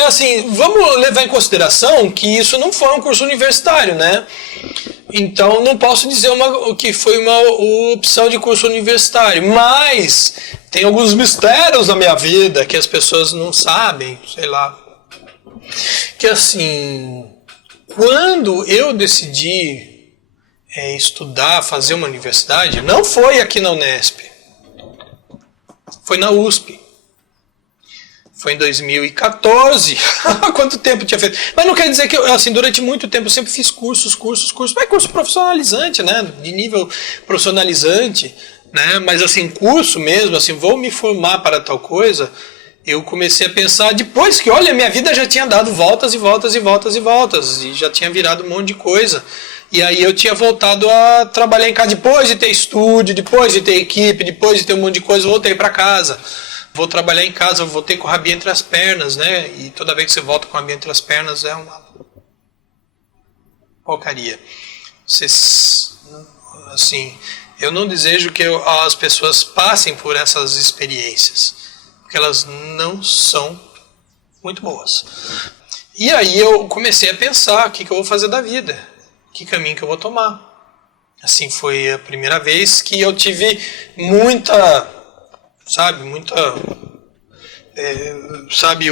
assim, vamos levar em consideração que isso não foi um curso universitário, né? Então, não posso dizer que foi uma opção de curso universitário, mas tem alguns mistérios na minha vida que as pessoas não sabem, sei lá. Que assim, quando eu decidi estudar, fazer uma universidade, não foi aqui na Unesp, foi na USP. Foi em 2014. Quanto tempo eu tinha feito? Mas não quer dizer que eu, assim, durante muito tempo eu sempre fiz cursos. Mas curso profissionalizante, né? De nível profissionalizante, né? Mas assim, curso mesmo, assim, vou me formar para tal coisa. Eu comecei a pensar depois que, olha, minha vida já tinha dado voltas e voltas e voltas e voltas. E já tinha virado um monte de coisa. E aí eu tinha voltado a trabalhar em casa. Depois de ter estúdio, depois de ter equipe, depois de ter um monte de coisa, eu voltei para casa. Vou trabalhar em casa, voltei com o rabinho entre as pernas, né? E toda vez que você volta com o rabinho entre as pernas é uma porcaria. Vocês, assim, eu não desejo que as pessoas passem por essas experiências, porque elas não são muito boas. E aí eu comecei a pensar o que eu vou fazer da vida, que caminho que eu vou tomar. Assim, foi a primeira vez que eu tive muita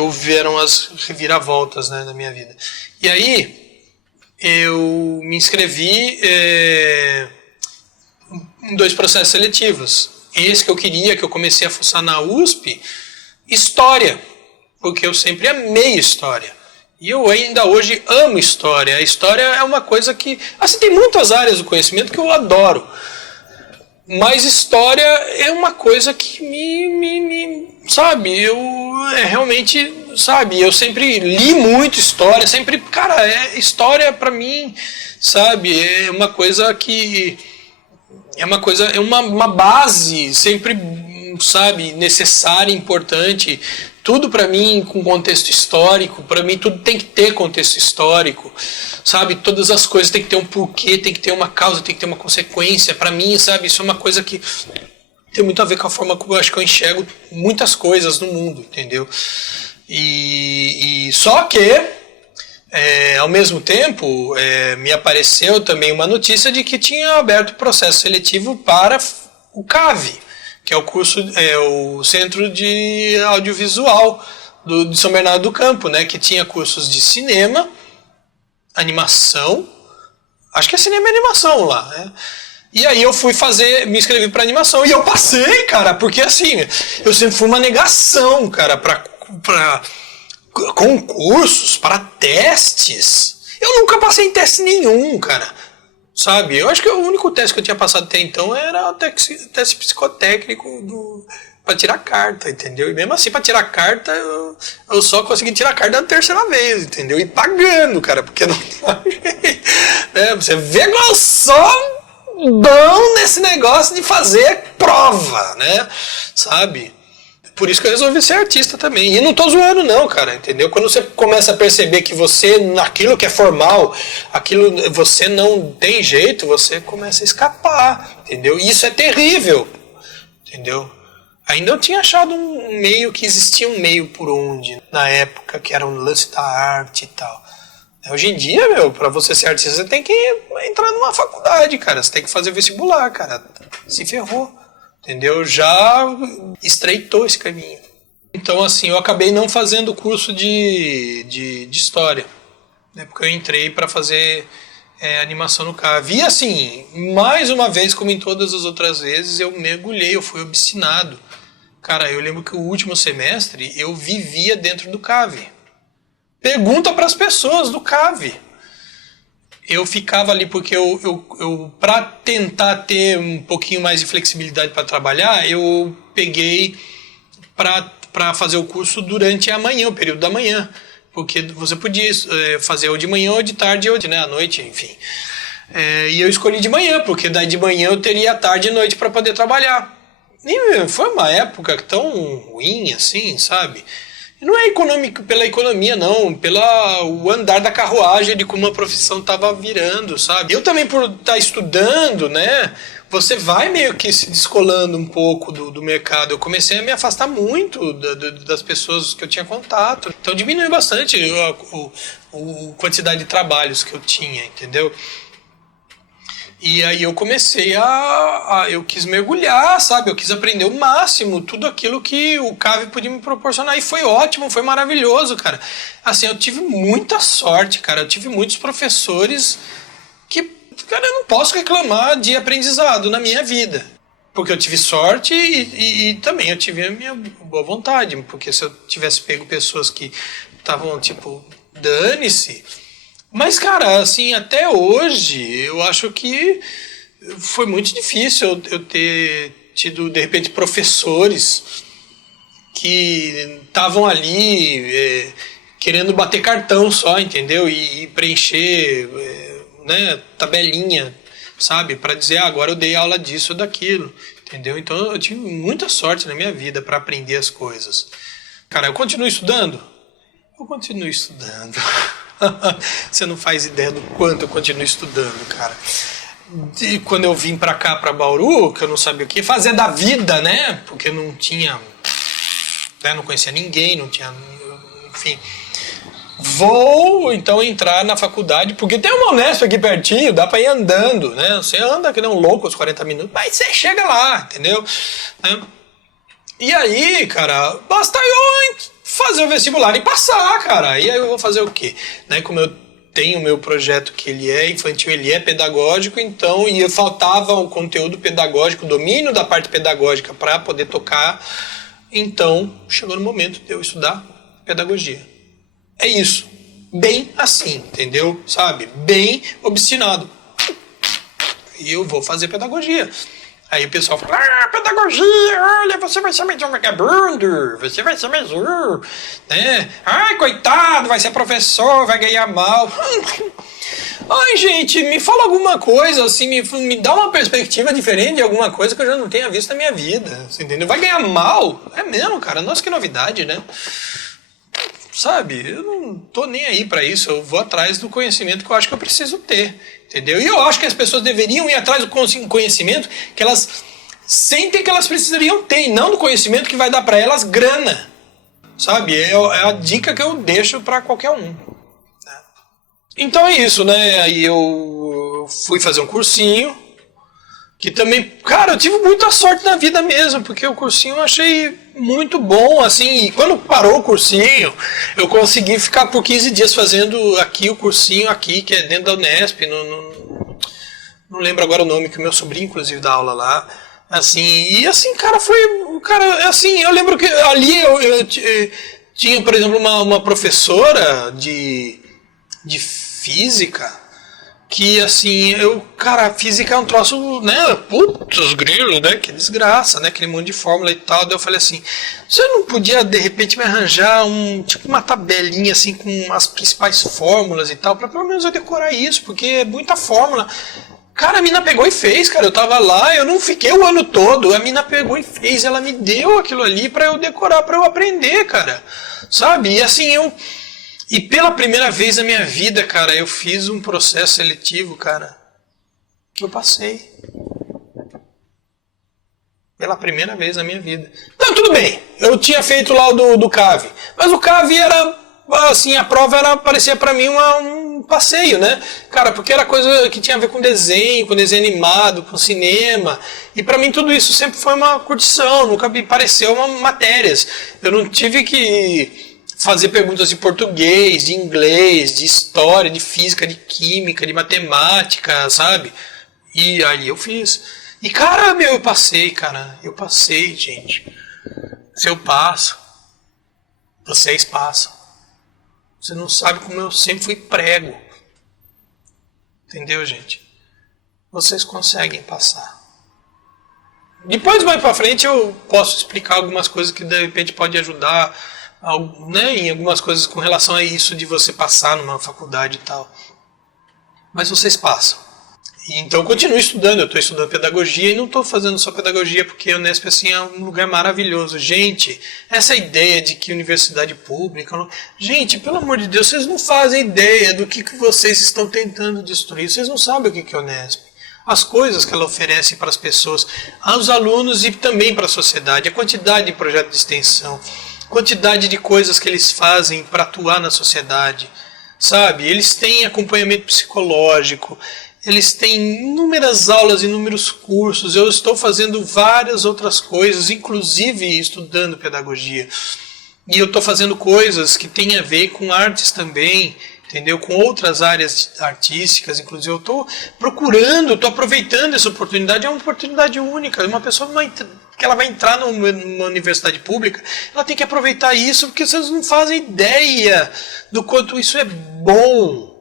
houveram as reviravoltas, né, na minha vida. E aí eu me inscrevi em 2 processos seletivos. Esse que eu queria, que eu comecei a fuçar na USP, História, porque eu sempre amei História. E eu ainda hoje amo História. A História é uma coisa que, assim, tem muitas áreas do conhecimento que eu adoro. Mas História é uma coisa que realmente, sabe, eu sempre li muito História, sempre, cara, História pra mim, sabe, é uma coisa que, é uma base sempre, sabe, necessária, importante. Tudo para mim com contexto histórico, para mim tudo tem que ter contexto histórico, sabe? Todas as coisas tem que ter um porquê, tem que ter uma causa, tem que ter uma consequência. Para mim, sabe, isso é uma coisa que tem muito a ver com a forma como eu acho que eu enxergo muitas coisas no mundo, entendeu? E só que, ao mesmo tempo, me apareceu também uma notícia de que tinha aberto processo seletivo para o CAV, que é o curso, o Centro de Audiovisual de São Bernardo do Campo, né, que tinha cursos de cinema, animação, acho que é cinema e animação lá, né? E aí eu fui me inscrevi para animação e eu passei, cara, porque assim, eu sempre fui uma negação, cara, concursos, para testes. Eu nunca passei em teste nenhum, cara. Sabe? Eu acho que o único teste que eu tinha passado até então era o teste psicotécnico pra tirar carta, entendeu? E mesmo assim, pra tirar carta, eu só consegui tirar carta da terceira vez, entendeu? E pagando, cara, porque não né? Você vê que eu sou bom nesse negócio de fazer prova, né? Sabe? Por isso que eu resolvi ser artista também. E não tô zoando não, cara, entendeu? Quando você começa a perceber que você, naquilo que é formal, aquilo você não tem jeito, você começa a escapar, entendeu? E isso é terrível, entendeu? Ainda eu tinha achado um meio, que existia um meio por onde, na época, que era um lance da arte e tal. Hoje em dia, pra você ser artista, você tem que entrar numa faculdade, cara. Você tem que fazer vestibular, cara. Se ferrou. Entendeu? Já estreitou esse caminho. Então, assim, eu acabei não fazendo curso de história, né? Porque eu entrei para fazer animação no CAV. E, assim, mais uma vez, como em todas as outras vezes, eu mergulhei, eu fui obstinado. Cara, eu lembro que o último semestre eu vivia dentro do CAV. Pergunta para as pessoas do CAV. Eu ficava ali porque eu para tentar ter um pouquinho mais de flexibilidade para trabalhar, eu peguei para fazer o curso durante a manhã, o período da manhã. Porque você podia fazer ou de manhã ou de tarde ou à noite, enfim. E eu escolhi de manhã, porque daí de manhã eu teria tarde e noite para poder trabalhar. E foi uma época tão ruim assim, sabe? Não é econômico pela economia, não, o andar da carruagem de como a profissão estava virando, sabe? Eu também, por estar estudando, né, você vai meio que se descolando um pouco do mercado. Eu comecei a me afastar muito das pessoas que eu tinha contato. Então diminuiu bastante a quantidade de trabalhos que eu tinha, entendeu? E aí eu comecei eu quis mergulhar, sabe? Eu quis aprender o máximo, tudo aquilo que o CAV podia me proporcionar. E foi ótimo, foi maravilhoso, cara. Assim, eu tive muita sorte, cara. Eu tive muitos professores que, cara, eu não posso reclamar de aprendizado na minha vida. Porque eu tive sorte e também eu tive a minha boa vontade. Porque se eu tivesse pego pessoas que estavam, tipo, dane-se... Mas, cara, assim, até hoje, eu acho que foi muito difícil eu ter tido, de repente, professores que estavam ali querendo bater cartão só, entendeu? E preencher né, tabelinha, sabe? Para dizer, agora eu dei aula disso ou daquilo, entendeu? Então, eu tive muita sorte na minha vida para aprender as coisas. Cara, eu continuo estudando? Eu continuo estudando. Você não faz ideia do quanto eu continuo estudando, cara. E quando eu vim pra cá, pra Bauru, que eu não sabia o que fazer da vida, né? Porque não tinha... Né? Não conhecia ninguém, não tinha... Enfim... Vou, então, entrar na faculdade, porque tem uma Unesp aqui pertinho, dá pra ir andando, né? Você anda que nem um louco os 40 minutos, mas você chega lá, entendeu? E aí, cara, basta eu fazer o vestibular e passar, cara. E aí eu vou fazer o quê? Né? Como eu tenho o meu projeto que ele é infantil, ele é pedagógico, então, e faltava o conteúdo pedagógico, o domínio da parte pedagógica para poder tocar, então chegou no momento de eu estudar pedagogia. É isso. Bem assim, entendeu? Sabe? Bem obstinado. E eu vou fazer pedagogia. Aí o pessoal fala, pedagogia, olha, você vai ser mais um vagabundo, você vai ser mais um, né? Ai, coitado, vai ser professor, vai ganhar mal. Ai, gente, me fala alguma coisa, assim, me dá uma perspectiva diferente de alguma coisa que eu já não tenha visto na minha vida, você entendeu? Vai ganhar mal? É mesmo, cara, nossa, que novidade, né? Sabe, eu não tô nem aí pra isso, eu vou atrás do conhecimento que eu acho que eu preciso ter, entendeu? E eu acho que as pessoas deveriam ir atrás do conhecimento que elas sentem que elas precisariam ter, e não do conhecimento que vai dar pra elas grana, sabe? É a dica que eu deixo pra qualquer um. Então é isso, né? Aí eu fui fazer um cursinho, que também, cara, eu tive muita sorte na vida mesmo, porque o cursinho eu achei muito bom, assim, e quando parou o cursinho, eu consegui ficar por 15 dias fazendo aqui o cursinho aqui, que é dentro da Unesp, não lembro agora o nome, que o meu sobrinho, inclusive, dá aula lá, assim, e assim, cara, assim, eu lembro que ali eu Tinha, por exemplo, uma professora de física que, assim, cara, física é um troço, né, putz, grilo, né, que desgraça, né, aquele monte de fórmula e tal. Daí eu falei assim, você não podia, de repente, me arranjar tipo uma tabelinha, assim, com as principais fórmulas e tal, pra pelo menos eu decorar isso, porque é muita fórmula. Cara, a mina pegou e fez, cara, eu tava lá, eu não fiquei o ano todo, a mina pegou e fez, ela me deu aquilo ali pra eu decorar, pra eu aprender, cara, sabe, e assim, e pela primeira vez na minha vida, cara, eu fiz um processo seletivo, cara, que eu passei. Pela primeira vez na minha vida. Então, tudo bem, eu tinha feito lá o do CAV, mas o CAV era, assim, a prova parecia pra mim um passeio, né? Cara, porque era coisa que tinha a ver com desenho animado, com cinema, e pra mim tudo isso sempre foi uma curtição, nunca me pareceu uma matérias. Eu não tive que fazer perguntas de português, de inglês, de história, de física, de química, de matemática, sabe? E aí eu fiz. E cara, eu passei, gente. Se eu passo, vocês passam. Você não sabe como eu sempre fui prego. Entendeu, gente? Vocês conseguem passar. Depois, mais pra frente, eu posso explicar algumas coisas que de repente pode ajudar, né, em algumas coisas com relação a isso de você passar numa faculdade e tal. Mas vocês passam. Então eu continuo estudando, eu estou estudando pedagogia e não estou fazendo só pedagogia porque a Unesp assim, é um lugar maravilhoso. Gente, essa ideia de que universidade pública... Gente, pelo amor de Deus, vocês não fazem ideia do que vocês estão tentando destruir. Vocês não sabem o que é a Unesp. As coisas que ela oferece para as pessoas, aos alunos e também para a sociedade, a quantidade de projetos de extensão, quantidade de coisas que eles fazem para atuar na sociedade, sabe? Eles têm acompanhamento psicológico, eles têm inúmeras aulas, inúmeros cursos, eu estou fazendo várias outras coisas, inclusive estudando pedagogia. E eu estou fazendo coisas que têm a ver com artes também, entendeu? Com outras áreas artísticas, inclusive eu estou procurando, estou aproveitando essa oportunidade, é uma oportunidade única. Uma pessoa que ela vai entrar numa universidade pública, ela tem que aproveitar isso, porque vocês não fazem ideia do quanto isso é bom.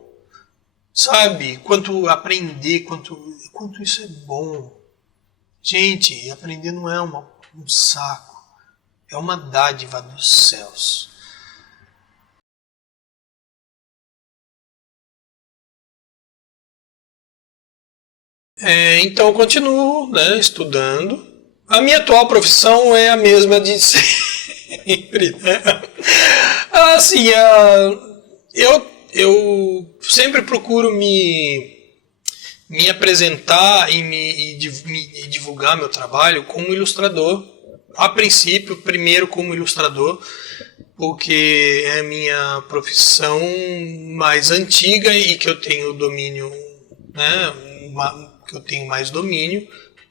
Sabe? Quanto aprender, quanto isso é bom. Gente, aprender não é um saco. É uma dádiva dos céus. Então eu continuo, né, estudando. A minha atual profissão é a mesma de sempre. Né? Assim, eu sempre procuro me apresentar e divulgar meu trabalho como ilustrador. A princípio, primeiro como ilustrador, porque é a minha profissão mais antiga e que eu tenho domínio, né, que eu tenho mais domínio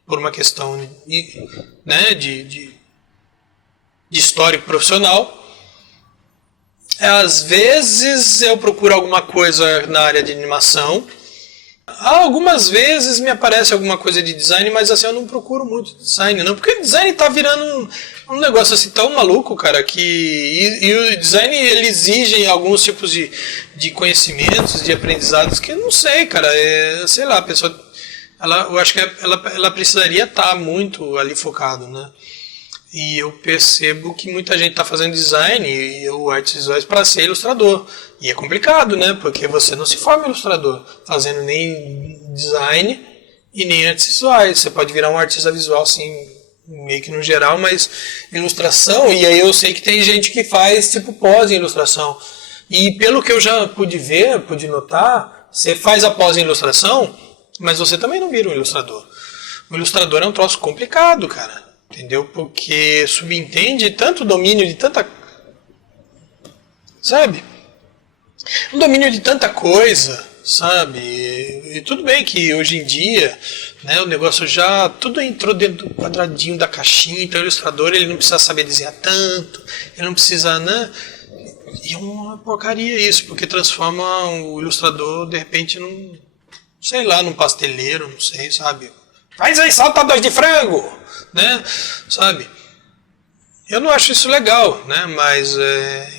por uma questão né, de histórico profissional. Às vezes eu procuro alguma coisa na área de animação. Algumas vezes me aparece alguma coisa de design, mas assim, eu não procuro muito design, não. Porque o design tá virando um negócio assim tão maluco, cara, que... E o design, ele exige alguns tipos de conhecimentos, de aprendizados, que eu não sei, cara. Sei lá, a pessoa... eu acho que ela precisaria estar muito ali focado, né? E eu percebo que muita gente está fazendo design e artes visuais para ser ilustrador. E é complicado, né? Porque você não se forma ilustrador fazendo nem design e nem artes visuais. Você pode virar um artista visual, assim, meio que no geral, mas ilustração... E aí eu sei que tem gente que faz tipo pós em ilustração. E pelo que eu já pude ver, pude notar, você faz a pós em ilustração, mas você também não vira um ilustrador. O ilustrador é um troço complicado, cara. Entendeu? Porque subentende tanto domínio de tanta... Sabe? Um domínio de tanta coisa, sabe? E tudo bem que hoje em dia, né, o negócio já tudo entrou dentro do quadradinho da caixinha, então o ilustrador ele não precisa saber desenhar tanto, ele não precisa, né? E é uma porcaria isso, porque transforma o ilustrador, de repente, sei lá, num pasteleiro, não sei, sabe? Faz aí saltadores de frango! Né? Sabe? Eu não acho isso legal, né? Mas,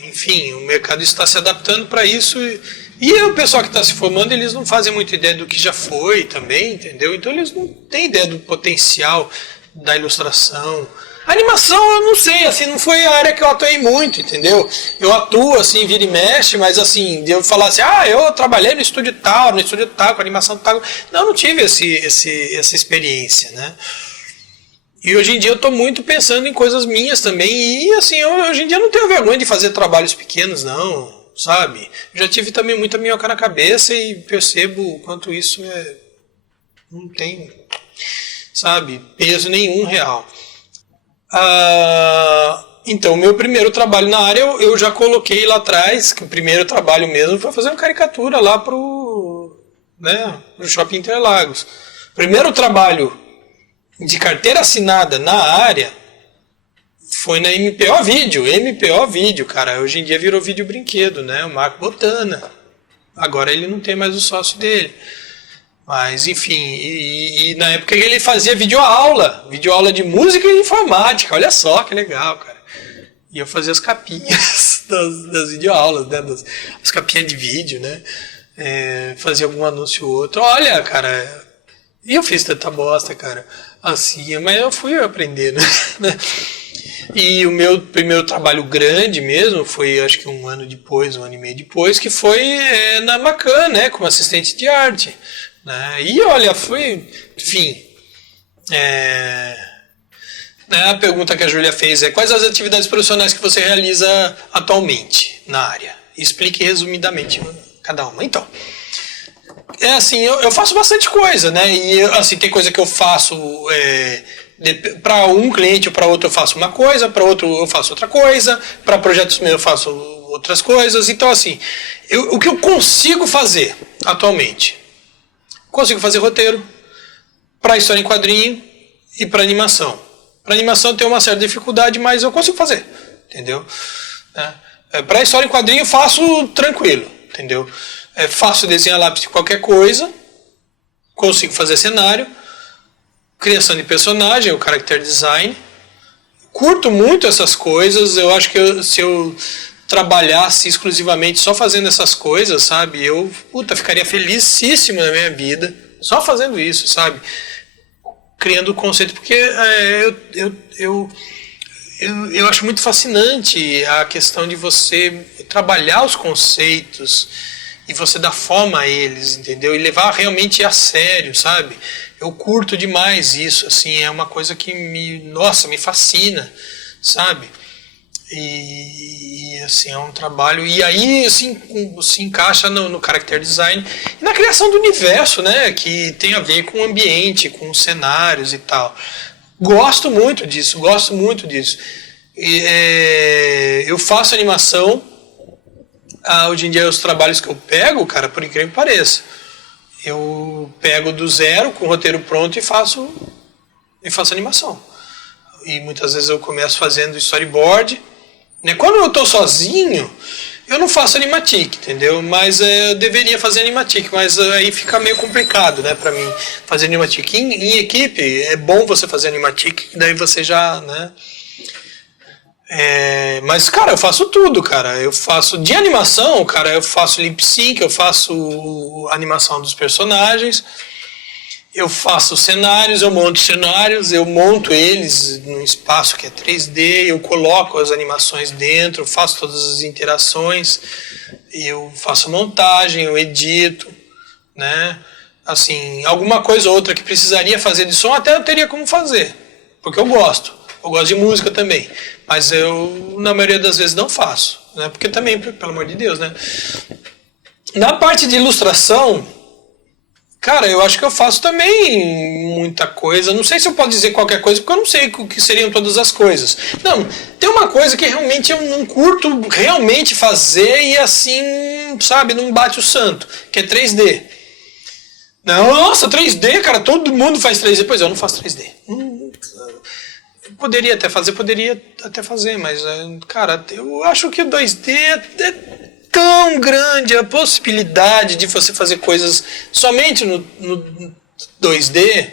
enfim, o mercado está se adaptando para isso. E o pessoal que está se formando, eles não fazem muita ideia do que já foi também, entendeu? Então eles não têm ideia do potencial da ilustração. A animação, eu não sei, assim, não foi a área que eu atuei muito, entendeu? Eu atuo, assim, vira e mexe, mas, assim, de eu falar assim, eu trabalhei no estúdio tal, com animação tal. Não, eu não tive essa experiência, né? E hoje em dia eu estou muito pensando em coisas minhas também. E, assim, hoje em dia eu não tenho vergonha de fazer trabalhos pequenos, não, sabe? Já tive também muita minhoca na cabeça e percebo o quanto isso não tem, sabe, peso nenhum real. Então, meu primeiro trabalho na área eu já coloquei lá atrás, que o primeiro trabalho mesmo foi fazer uma caricatura lá pro Shopping Interlagos. Primeiro trabalho de carteira assinada na área foi na MPO Vídeo, cara. Hoje em dia virou Vídeo Brinquedo, né? O Marco Botana. Agora ele não tem mais o sócio dele. Mas, enfim, e na época ele fazia videoaula de música e informática. Olha só que legal, cara. E eu fazia as capinhas das videoaulas, né? As capinhas de vídeo, né? Fazia algum anúncio ou outro. Olha, cara, e eu fiz tanta bosta, cara. Assim, mas eu fui aprendendo, né? E o meu primeiro trabalho grande mesmo foi, acho que um ano e meio depois, que foi na Macan, né? Como assistente de arte. Né? E olha, enfim, a pergunta que a Júlia fez quais as atividades profissionais que você realiza atualmente na área? Explique resumidamente cada uma. Então, assim, eu faço bastante coisa, né? E assim, tem coisa que eu faço para um cliente ou para outro eu faço uma coisa, para outro eu faço outra coisa, para projetos meus eu faço outras coisas. Então, assim, o que eu consigo fazer atualmente? Consigo fazer roteiro para história em quadrinho e para animação. Para animação tem uma certa dificuldade, mas eu consigo fazer, entendeu? Para história em quadrinho eu faço tranquilo, entendeu? É fácil desenhar lápis de qualquer coisa, consigo fazer cenário, criação de personagem, o character design. Curto muito essas coisas, eu acho que se eu trabalhasse exclusivamente só fazendo essas coisas, sabe? Eu, ficaria felicíssimo na minha vida só fazendo isso, sabe? Criando o conceito, porque eu acho muito fascinante a questão de você trabalhar os conceitos e você dar forma a eles, entendeu? E levar realmente a sério, sabe? Eu curto demais isso, assim, é uma coisa que me fascina, sabe? E assim, é um trabalho. E aí assim, se encaixa no character design e na criação do universo, né? Que tem a ver com o ambiente, com os cenários e tal. Gosto muito disso. Eu faço animação. Hoje em dia, os trabalhos que eu pego, cara, por incrível que pareça, eu pego do zero, com o roteiro pronto e faço animação. E muitas vezes eu começo fazendo storyboard. Quando eu estou sozinho, eu não faço animatic, entendeu? Mas eu deveria fazer animatic, mas aí fica meio complicado, né, para mim fazer animatic. Em equipe é bom você fazer animatic, daí você já, né? Mas, cara, eu faço tudo, cara. Eu faço de animação, cara, eu faço lip sync, eu faço animação dos personagens. Eu faço cenários, eu monto eles num espaço que é 3D, eu coloco as animações dentro, faço todas as interações, eu faço montagem, eu edito, né? Assim, alguma coisa ou outra que precisaria fazer de som, até eu teria como fazer, porque eu gosto de música também, mas eu, na maioria das vezes, não faço, né? Porque também, pelo amor de Deus, né? Na parte de ilustração, cara, eu acho que eu faço também muita coisa. Não sei se eu posso dizer qualquer coisa, porque eu não sei o que seriam todas as coisas. Não, tem uma coisa que realmente eu não curto realmente fazer e assim, sabe, não bate o santo, que é 3D. Nossa, 3D, cara, todo mundo faz 3D. Pois é, eu não faço 3D. Poderia até fazer, mas, cara, eu acho que o 2D é tão grande a possibilidade de você fazer coisas somente no 2D,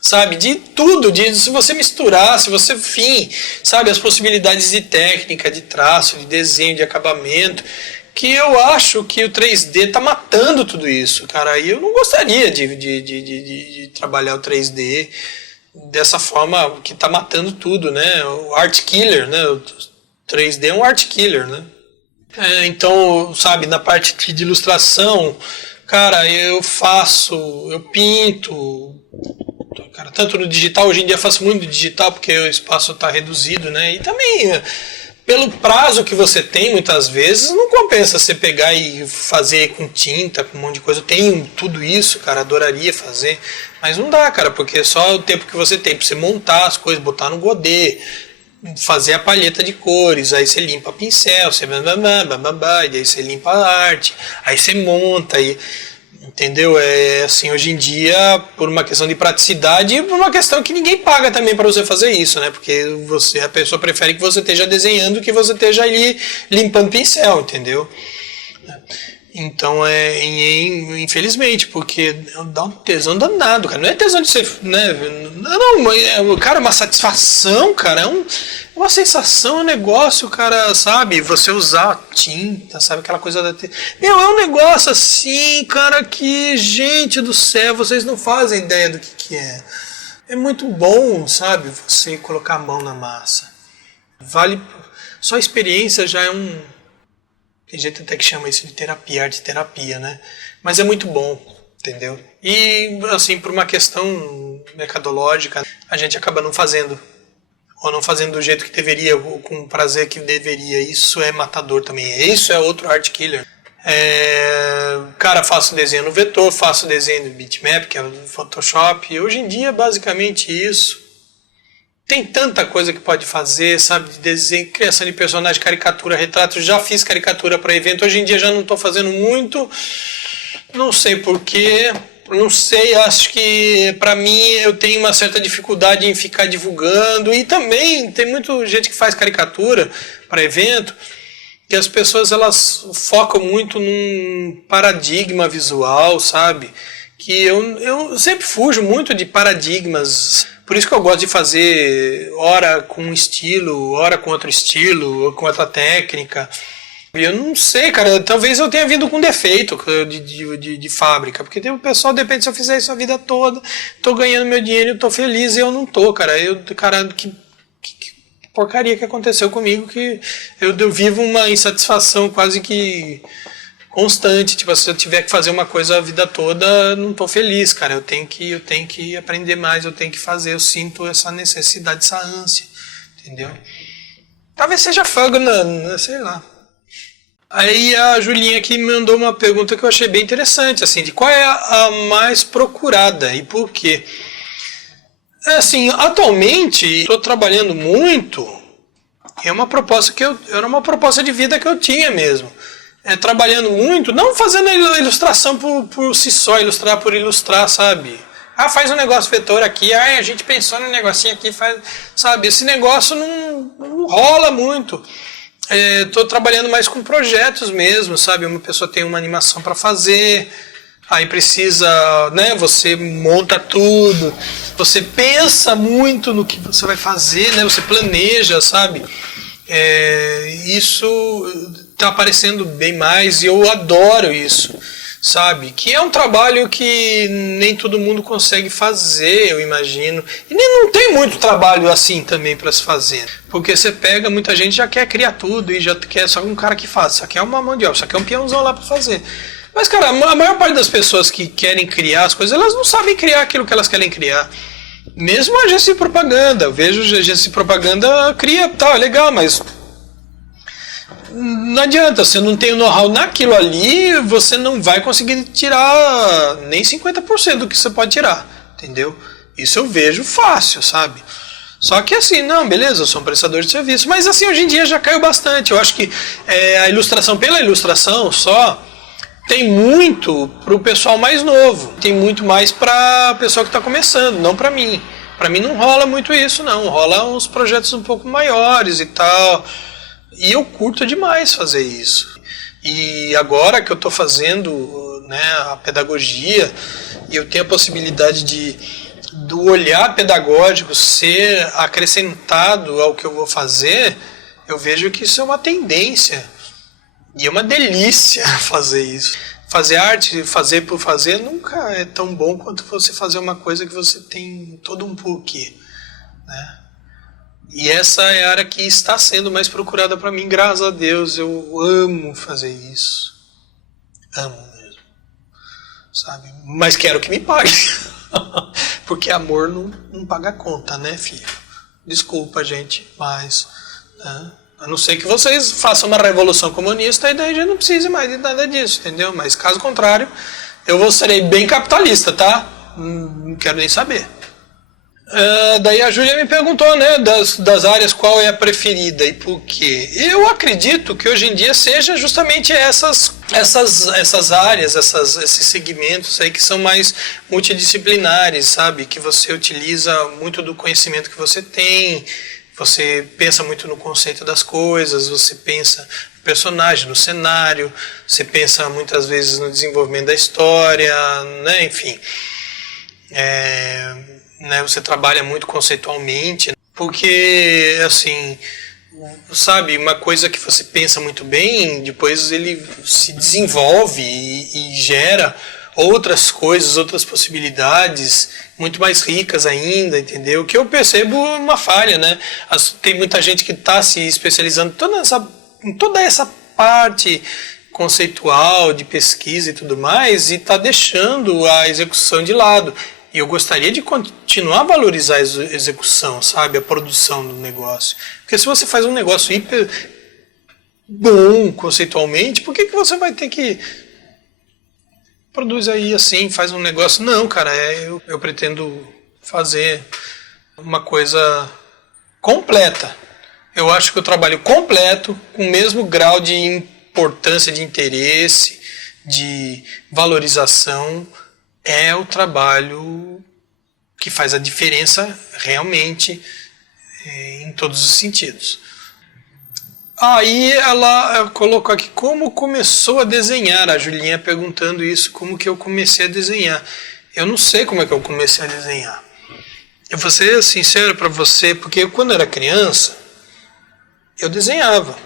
sabe? De tudo, se você misturar, se você, enfim, sabe? As possibilidades de técnica, de traço, de desenho, de acabamento, que eu acho que o 3D tá matando tudo isso, cara. E eu não gostaria de trabalhar o 3D dessa forma que tá matando tudo, né? O art killer, né? O 3D é um art killer, né? Então, sabe, na parte de ilustração, cara, eu pinto, cara, tanto no digital, hoje em dia eu faço muito no digital porque o espaço está reduzido, né? E também, pelo prazo que você tem, muitas vezes, não compensa você pegar e fazer com tinta, com um monte de coisa. Eu tenho tudo isso, cara, adoraria fazer, mas não dá, cara, porque é só o tempo que você tem para você montar as coisas, botar no godê, fazer a palheta de cores, aí você limpa pincel, você e aí você limpa a arte, aí você monta, entendeu? Assim, hoje em dia, por uma questão de praticidade e por uma questão que ninguém paga também para você fazer isso, né? Porque a pessoa prefere que você esteja desenhando que você esteja ali limpando pincel, entendeu? Então, infelizmente, porque dá um tesão danado, cara. Não é tesão de ser, né? Não, cara, uma satisfação, cara. É uma sensação, um negócio, cara, sabe? Você usar tinta, sabe? Aquela coisa da... Meu, é um negócio assim, cara, que, gente do céu, vocês não fazem ideia do que é. É muito bom, sabe? Você colocar a mão na massa. Vale... Só a experiência já é um... Tem gente até que chama isso de terapia, arte terapia, né? Mas é muito bom, entendeu? E, assim, por uma questão mercadológica, a gente acaba não fazendo. Ou não fazendo do jeito que deveria, ou com o prazer que deveria. Isso é matador também. Isso é outro art killer. Cara, faço desenho no vetor, faço desenho no bitmap, que é o Photoshop. E hoje em dia, basicamente isso. Tem tanta coisa que pode fazer, sabe? De desenho, criação de personagem, caricatura, retrato. Já fiz caricatura para evento. Hoje em dia já não estou fazendo muito. Não sei porquê. Não sei, acho que para mim eu tenho uma certa dificuldade em ficar divulgando. E também tem muita gente que faz caricatura para evento. Que as pessoas elas focam muito num paradigma visual, sabe? Que eu sempre fujo muito de paradigmas. Por isso que eu gosto de fazer hora com um estilo, hora com outro estilo, com outra técnica. Eu não sei, cara, talvez eu tenha vindo com defeito de fábrica, porque tem o pessoal, depende se eu fizer isso a vida toda, tô ganhando meu dinheiro, eu tô feliz e eu não tô, cara. Que porcaria que aconteceu comigo, que eu vivo uma insatisfação quase que constante, tipo, se eu tiver que fazer uma coisa a vida toda, não tô feliz, cara, eu tenho que aprender mais, eu tenho que fazer, eu sinto essa necessidade, essa ânsia, entendeu? Talvez seja fogo, sei lá. Aí a Julinha aqui me mandou uma pergunta que eu achei bem interessante, assim, de qual é a mais procurada e por quê? Assim, atualmente, estou trabalhando muito, é uma proposta era uma proposta de vida que eu tinha mesmo. Trabalhando muito, não fazendo ilustração por si só, ilustrar por ilustrar, sabe? Faz um negócio vetor aqui, a gente pensou no negocinho aqui, faz, sabe? Esse negócio não rola muito. Estou trabalhando mais com projetos mesmo, sabe? Uma pessoa tem uma animação para fazer, aí precisa, né? Você monta tudo, você pensa muito no que você vai fazer, né? Você planeja, sabe? Isso está aparecendo bem mais e eu adoro isso, sabe? Que é um trabalho que nem todo mundo consegue fazer, eu imagino. E nem não tem muito trabalho assim também para se fazer. Porque você pega, muita gente já quer criar tudo e já quer só um cara que faz. Só quer uma mão de obra, só quer um peãozão lá para fazer. Mas, cara, a maior parte das pessoas que querem criar as coisas, elas não sabem criar aquilo que elas querem criar. Mesmo a agência de propaganda, eu vejo a agência de propaganda cria, tá, legal, mas não adianta, você não tem o know-how naquilo ali, você não vai conseguir tirar nem 50% do que você pode tirar, entendeu? Isso eu vejo fácil, sabe? Só que assim, não, beleza, eu sou um prestador de serviço, mas assim, hoje em dia já caiu bastante. Eu acho que a ilustração, pela ilustração só, tem muito pro pessoal mais novo, tem muito mais pra pessoa que tá começando, não pra mim. Pra mim não rola muito isso, não, rola uns projetos um pouco maiores e tal. E eu curto demais fazer isso. E agora que eu estou fazendo, né, a pedagogia, e eu tenho a possibilidade do olhar pedagógico ser acrescentado ao que eu vou fazer, eu vejo que isso é uma tendência. E é uma delícia fazer isso. Fazer arte, fazer por fazer, nunca é tão bom quanto você fazer uma coisa que você tem todo um porquê, né? E essa é a área que está sendo mais procurada para mim, graças a Deus. Eu amo fazer isso. Amo mesmo. Sabe? Mas quero que me pague. Porque amor não paga conta, né, filho? Desculpa, gente, mas... Né? A não ser que vocês façam uma revolução comunista e daí já não precise mais de nada disso, entendeu? Mas caso contrário, eu serei bem capitalista, tá? Não quero nem saber. Daí a Júlia me perguntou, né, das áreas qual é a preferida e por quê. Eu acredito que hoje em dia seja justamente essas áreas, esses segmentos aí que são mais multidisciplinares, sabe? Que você utiliza muito do conhecimento que você tem, você pensa muito no conceito das coisas, você pensa no personagem, no cenário, você pensa muitas vezes no desenvolvimento da história, né, enfim. Né, você trabalha muito conceitualmente, porque, assim, sabe, uma coisa que você pensa muito bem, depois ele se desenvolve e gera outras coisas, outras possibilidades, muito mais ricas ainda, entendeu? Que eu percebo uma falha, né? Tem muita gente que está se especializando em toda essa parte conceitual, de pesquisa e tudo mais, e está deixando a execução de lado. E eu gostaria de continuar a valorizar a execução, sabe? A produção do negócio. Porque se você faz um negócio hiper bom conceitualmente, por que você vai ter que... Produz aí assim, faz um negócio... Não, cara, eu pretendo fazer uma coisa completa. Eu acho que o trabalho completo, com o mesmo grau de importância, de interesse, de valorização... é o trabalho que faz a diferença realmente em todos os sentidos. Aí ela colocou aqui como começou a desenhar, a Julinha perguntando isso, como que eu comecei a desenhar. Eu não sei como é que eu comecei a desenhar. Eu vou ser sincero para você, porque quando eu era criança, eu desenhava.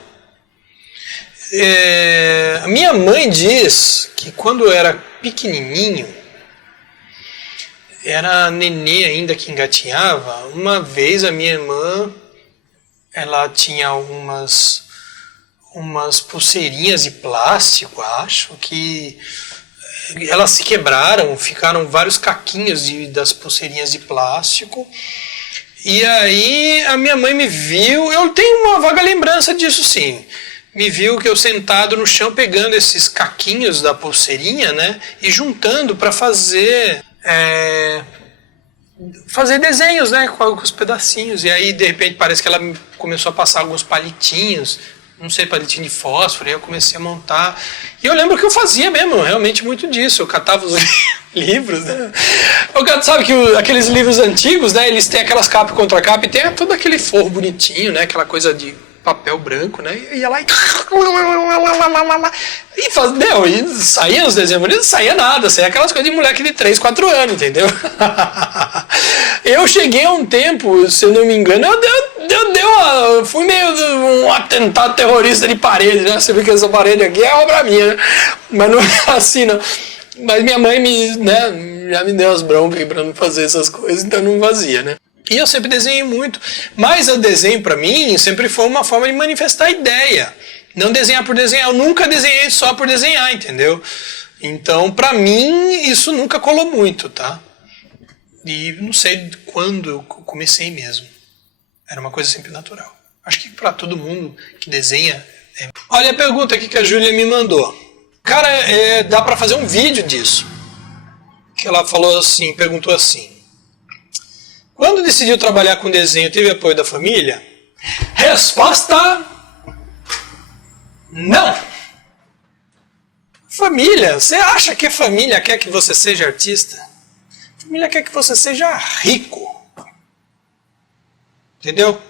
A minha mãe diz que quando eu era pequenininho, era nenê ainda que engatinhava, uma vez a minha irmã, ela tinha umas pulseirinhas de plástico, acho, que elas se quebraram, ficaram vários caquinhos das pulseirinhas de plástico, e aí a minha mãe me viu, eu tenho uma vaga lembrança disso sim, me viu que eu sentado no chão pegando esses caquinhos da pulseirinha, né, e juntando para fazer desenhos, né, com os pedacinhos. E aí de repente parece que ela começou a passar alguns palitinhos, não sei, palitinho de fósforo, e eu comecei a montar. E eu lembro que eu fazia mesmo, realmente muito disso. Eu catava os livros, né? Sabe que aqueles livros antigos, né, eles têm aquelas capas contra capa e tem todo aquele forro bonitinho, né, aquela coisa de papel branco, né? E ia lá e saía os desenhos bonitos, não saía nada, saía aquelas coisas de moleque de 3, 4 anos, entendeu? Eu cheguei a um tempo, se eu não me engano, eu fui meio um atentado terrorista de parede, né? Você vê que essa parede aqui é obra minha, né? Mas não é assim, não. Mas minha mãe já me deu as broncas pra não fazer essas coisas, então não fazia, né? E eu sempre desenhei muito, mas o desenho para mim sempre foi uma forma de manifestar ideia, não desenhar por desenhar, eu nunca desenhei só por desenhar, entendeu? Então para mim isso nunca colou muito, tá? E não sei quando eu comecei mesmo, era uma coisa sempre natural. Acho que para todo mundo que desenha... Olha a pergunta aqui que a Júlia me mandou. Cara, dá para fazer um vídeo disso. Que ela falou assim, perguntou assim: quando decidiu trabalhar com desenho, teve apoio da família? Resposta: não. Família, você acha que a família quer que você seja artista? A família quer que você seja rico. Entendeu?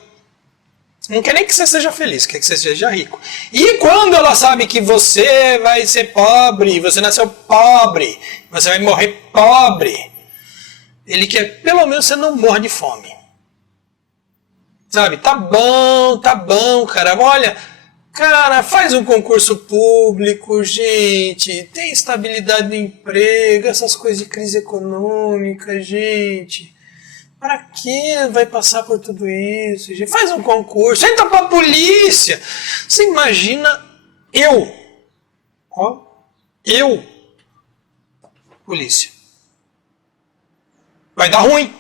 Não quer nem que você seja feliz, quer que você seja rico. E quando ela sabe que você vai ser pobre, você nasceu pobre, você vai morrer pobre, Ele quer, pelo menos você não morre de fome. Sabe, tá bom, cara. Olha, cara, faz um concurso público, gente. Tem estabilidade no emprego, essas coisas de crise econômica, gente. Pra que vai passar por tudo isso, gente? Faz um concurso, entra pra polícia. Você imagina eu, polícia. Vai dar ruim.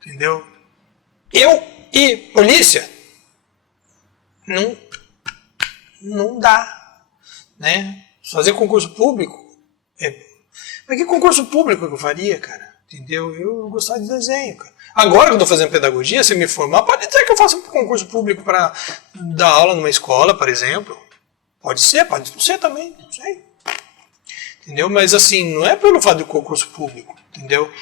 Entendeu? Eu e polícia não dá, né? Fazer concurso público, mas que concurso público que eu faria, cara? Entendeu? Eu gostava de desenho, cara. Agora que eu estou fazendo pedagogia, se eu me formar, pode ser que eu faça um concurso público para dar aula numa escola, por exemplo. Pode ser, pode não ser também, não sei. Entendeu? Mas assim, não é pelo fato de concurso público, entendeu?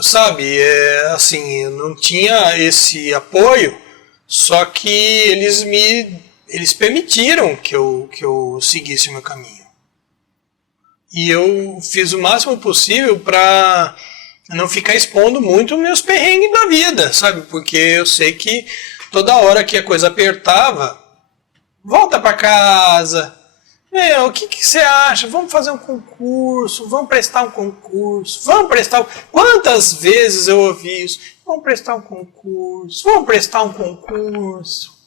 Sabe, assim, eu não tinha esse apoio, só que eles permitiram que eu seguisse o meu caminho. E eu fiz o máximo possível para não ficar expondo muito meus perrengues da vida, sabe? Porque eu sei que toda hora que a coisa apertava, volta para casa. Meu, o que você acha? Vamos fazer um concurso, vamos prestar um concurso, vamos prestar... Quantas vezes eu ouvi isso? Vamos prestar um concurso, vamos prestar um concurso,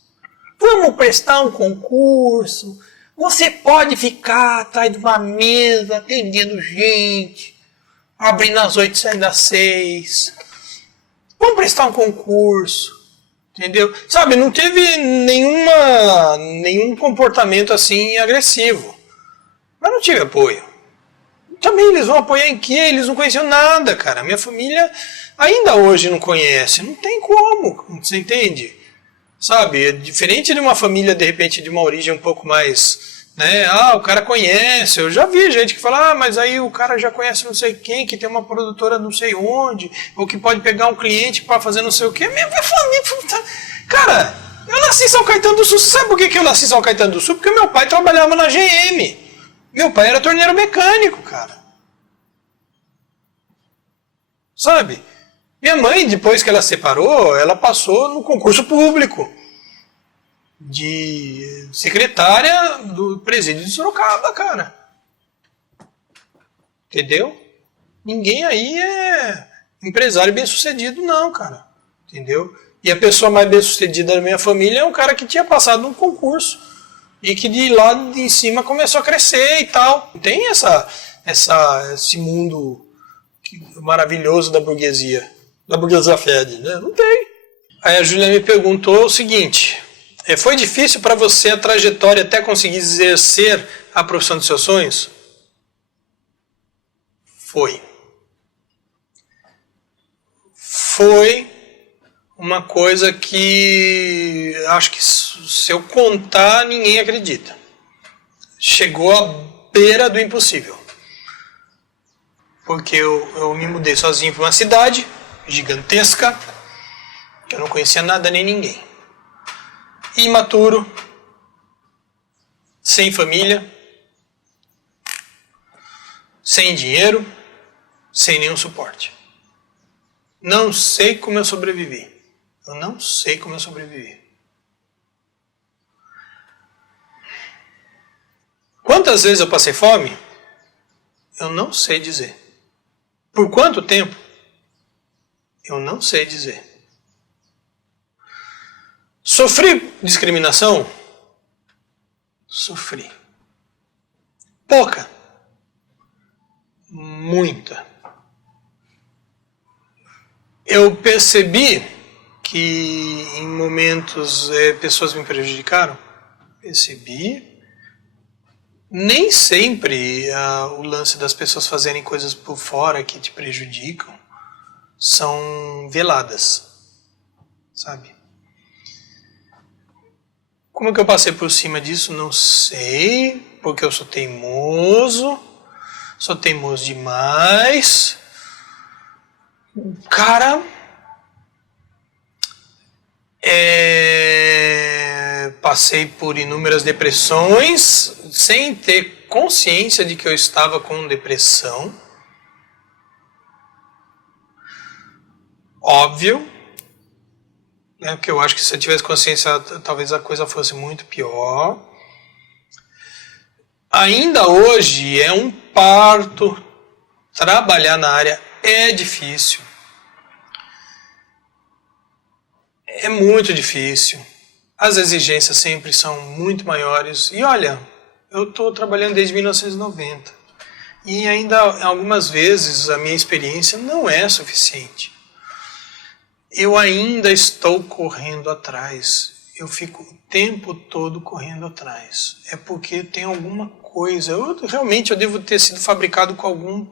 vamos prestar um concurso. Você pode ficar atrás de uma mesa atendendo gente, abrindo às 8 e saindo às 6. Vamos prestar um concurso. Entendeu? Sabe, não teve nenhum comportamento assim agressivo. Mas não tive apoio. Também eles vão apoiar em quê? Eles não conheciam nada, cara. Minha família ainda hoje não conhece. Não tem como, você entende? Sabe, é diferente de uma família, de repente, de uma origem um pouco mais... né? O cara conhece. Eu já vi gente que fala, mas aí o cara já conhece não sei quem, que tem uma produtora não sei onde, ou que pode pegar um cliente para fazer não sei o quê. Minha família... Cara, eu nasci em São Caetano do Sul. Você sabe por que eu nasci em São Caetano do Sul? Porque meu pai trabalhava na GM. Meu pai era torneiro mecânico, cara. Sabe? Minha mãe, depois que ela separou, ela passou no concurso público de secretária do presídio de Sorocaba, cara. Entendeu? Ninguém aí é empresário bem-sucedido, não, cara. Entendeu? E a pessoa mais bem-sucedida da minha família é um cara que tinha passado num concurso e que de lá de cima começou a crescer e tal. Tem esse mundo maravilhoso da burguesia fede, né? Não tem. Aí a Júlia me perguntou o seguinte... Foi difícil para você a trajetória até conseguir exercer a profissão dos seus sonhos? Foi. Foi uma coisa que acho que se eu contar, ninguém acredita. Chegou à beira do impossível. Porque eu me mudei sozinho para uma cidade gigantesca, que eu não conhecia nada nem ninguém. Imaturo, sem família, sem dinheiro, sem nenhum suporte. Não sei como eu sobrevivi. Eu não sei como eu sobrevivi. Quantas vezes eu passei fome? Eu não sei dizer. Por quanto tempo? Eu não sei dizer. Sofri discriminação? Sofri. Pouca. Muita. Eu percebi que em momentos pessoas me prejudicaram. Percebi. Nem sempre o lance das pessoas fazerem coisas por fora que te prejudicam são veladas. Sabe? Como é que eu passei por cima disso? Não sei, porque eu sou teimoso demais. Cara, passei por inúmeras depressões sem ter consciência de que eu estava com depressão. Óbvio, né, porque eu acho que se eu tivesse consciência, talvez a coisa fosse muito pior. Ainda hoje é um parto, trabalhar na área é difícil. É muito difícil. As exigências sempre são muito maiores. E olha, eu estou trabalhando desde 1990. E ainda algumas vezes a minha experiência não é suficiente. Eu ainda estou correndo atrás. Eu fico o tempo todo correndo atrás. É porque tem alguma coisa. Realmente eu devo ter sido fabricado com algum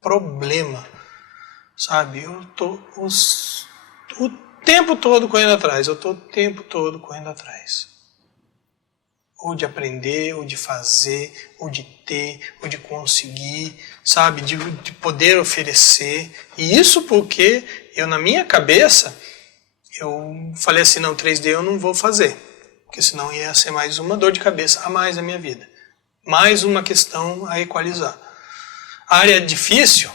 problema. Sabe? Eu estou o tempo todo correndo atrás. Eu estou o tempo todo correndo atrás. Ou de aprender, ou de fazer, ou de ter, ou de conseguir, sabe? De poder oferecer. E isso porque eu, na minha cabeça, eu falei assim, não, 3D eu não vou fazer. Porque senão ia ser mais uma dor de cabeça a mais na minha vida. Mais uma questão a equalizar. A área difícil?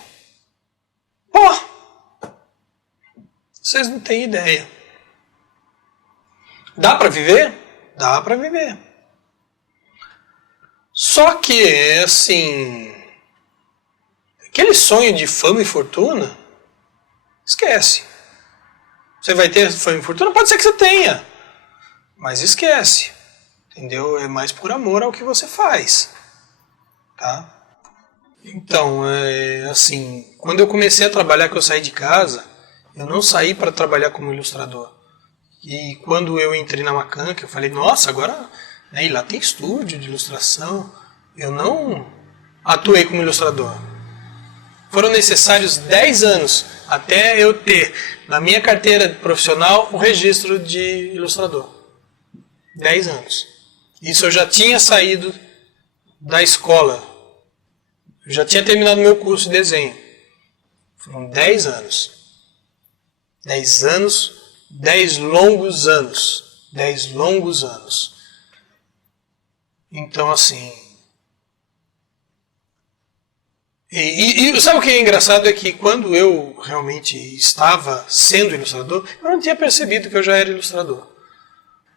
Pô! Vocês não têm ideia. Dá para viver? Dá para viver. Só que, assim, aquele sonho de fama e fortuna, esquece. Você vai ter fama e fortuna? Pode ser que você tenha, mas esquece. Entendeu? É mais por amor ao que você faz. Tá? Então, assim, quando eu comecei a trabalhar, que eu saí de casa, eu não saí para trabalhar como ilustrador. E quando eu entrei na Macanca, eu falei, nossa, agora... E lá tem estúdio de ilustração. Eu não atuei como ilustrador. Foram necessários 10 anos até eu ter na minha carteira profissional o registro de ilustrador. 10 anos. Isso eu já tinha saído da escola. Eu já tinha terminado meu curso de desenho. Foram 10 anos. 10 anos, 10 longos anos. 10 longos anos. Então, assim... E sabe o que é engraçado? É que quando eu realmente estava sendo ilustrador, eu não tinha percebido que eu já era ilustrador.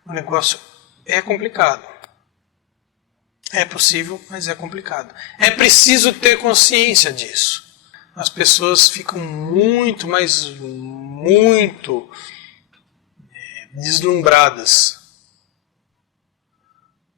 O negócio é complicado. É possível, mas é complicado. É preciso ter consciência disso. As pessoas ficam muito, mas muito deslumbradas.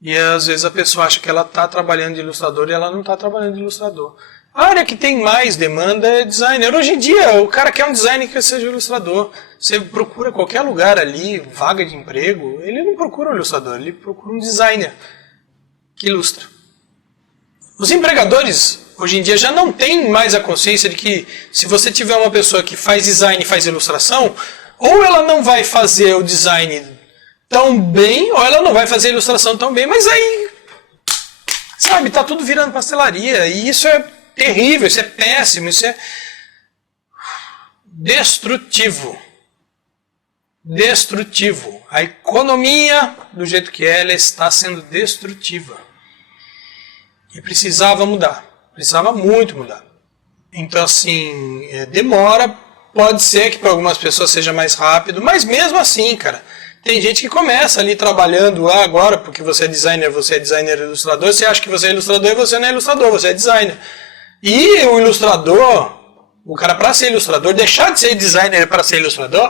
E às vezes a pessoa acha que ela está trabalhando de ilustrador e ela não está trabalhando de ilustrador. A área que tem mais demanda é designer. Hoje em dia, o cara quer um designer que seja ilustrador. Você procura qualquer lugar ali, vaga de emprego, ele não procura um ilustrador, ele procura um designer que ilustra. Os empregadores, hoje em dia, já não têm mais a consciência de que se você tiver uma pessoa que faz design e faz ilustração, ou ela não vai fazer o design tão bem, ou ela não vai fazer a ilustração tão bem, mas aí, sabe, tá tudo virando pastelaria, e isso é terrível, isso é péssimo, isso é destrutivo. Destrutivo. A economia, do jeito que é, ela está sendo destrutiva. E precisava mudar. Precisava muito mudar. Então, assim, demora. Pode ser que para algumas pessoas seja mais rápido, mas mesmo assim, cara, tem gente que começa ali trabalhando agora, porque você é designer ilustrador, você acha que você é ilustrador e você não é ilustrador, você é designer. E o ilustrador, o cara para ser ilustrador, deixar de ser designer para ser ilustrador,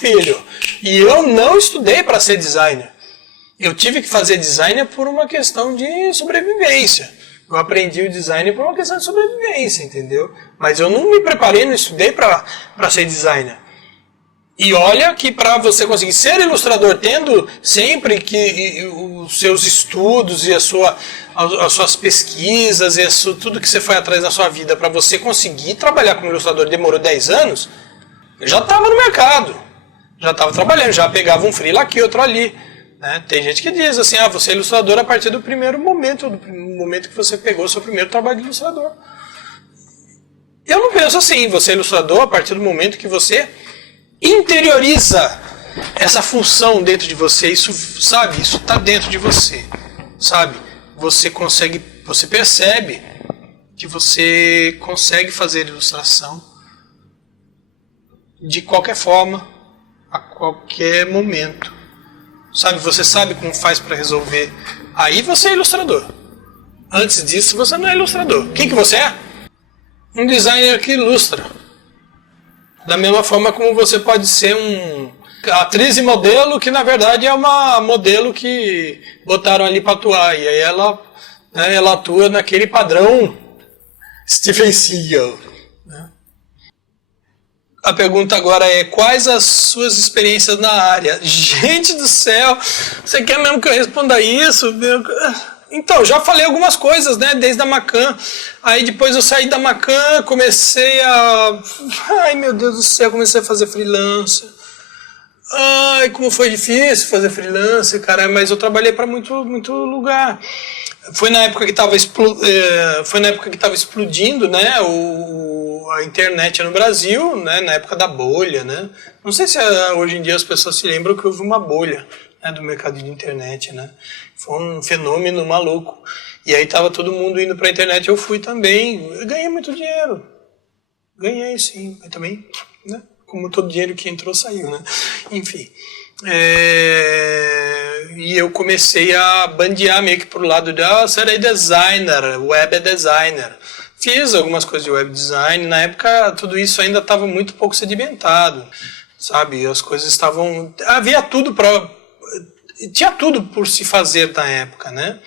filho, e eu não estudei para ser designer. Eu tive que fazer designer por uma questão de sobrevivência. Eu aprendi o design por uma questão de sobrevivência, entendeu? Mas eu não me preparei, não estudei para ser designer. E olha que para você conseguir ser ilustrador, tendo sempre que os seus estudos e as suas pesquisas e tudo que você foi atrás na sua vida para você conseguir trabalhar como ilustrador demorou 10 anos, eu já estava no mercado, já estava trabalhando, já pegava um freela aqui, outro ali. Né? Tem gente que diz assim, você é ilustrador a partir do primeiro momento, que você pegou o seu primeiro trabalho de ilustrador. Eu não penso assim, você é ilustrador a partir do momento que você interioriza essa função dentro de você, isso, sabe, isso está dentro de você, sabe? Você consegue você percebe que você consegue fazer ilustração de qualquer forma, a qualquer momento. Sabe, você sabe como faz para resolver. Aí você é ilustrador. Antes disso, você não é ilustrador. Quem que você é? Um designer que ilustra. Da mesma forma como você pode ser atriz e modelo, que na verdade é uma modelo que botaram ali para atuar. E aí ela atua naquele padrão Stephen Seagal. Né? A pergunta agora é: quais as suas experiências na área? Gente do céu, você quer mesmo que eu responda isso? Então, já falei algumas coisas, né, desde a Macan. Aí depois eu saí da Macan, comecei a... Ai, meu Deus do céu, comecei a fazer freelancer. Ai, como foi difícil fazer freelancer, cara, mas eu trabalhei para muito lugar. Foi na época que estava explodindo, né, a internet no Brasil, né, na época da bolha, né. Não sei se hoje em dia as pessoas se lembram que houve uma bolha, né, do mercado de internet, né. Foi um fenômeno maluco. E aí tava todo mundo indo para a internet, eu fui também. Eu ganhei muito dinheiro. Ganhei, sim, mas também, né, como todo dinheiro que entrou, saiu, né. Enfim. E eu comecei a bandear meio que pro lado de, serei designer, web designer. Fiz algumas coisas de web design. Na época, tudo isso ainda estava muito pouco sedimentado, sabe? As coisas estavam... Havia tudo para... Tinha tudo por se fazer na época, né?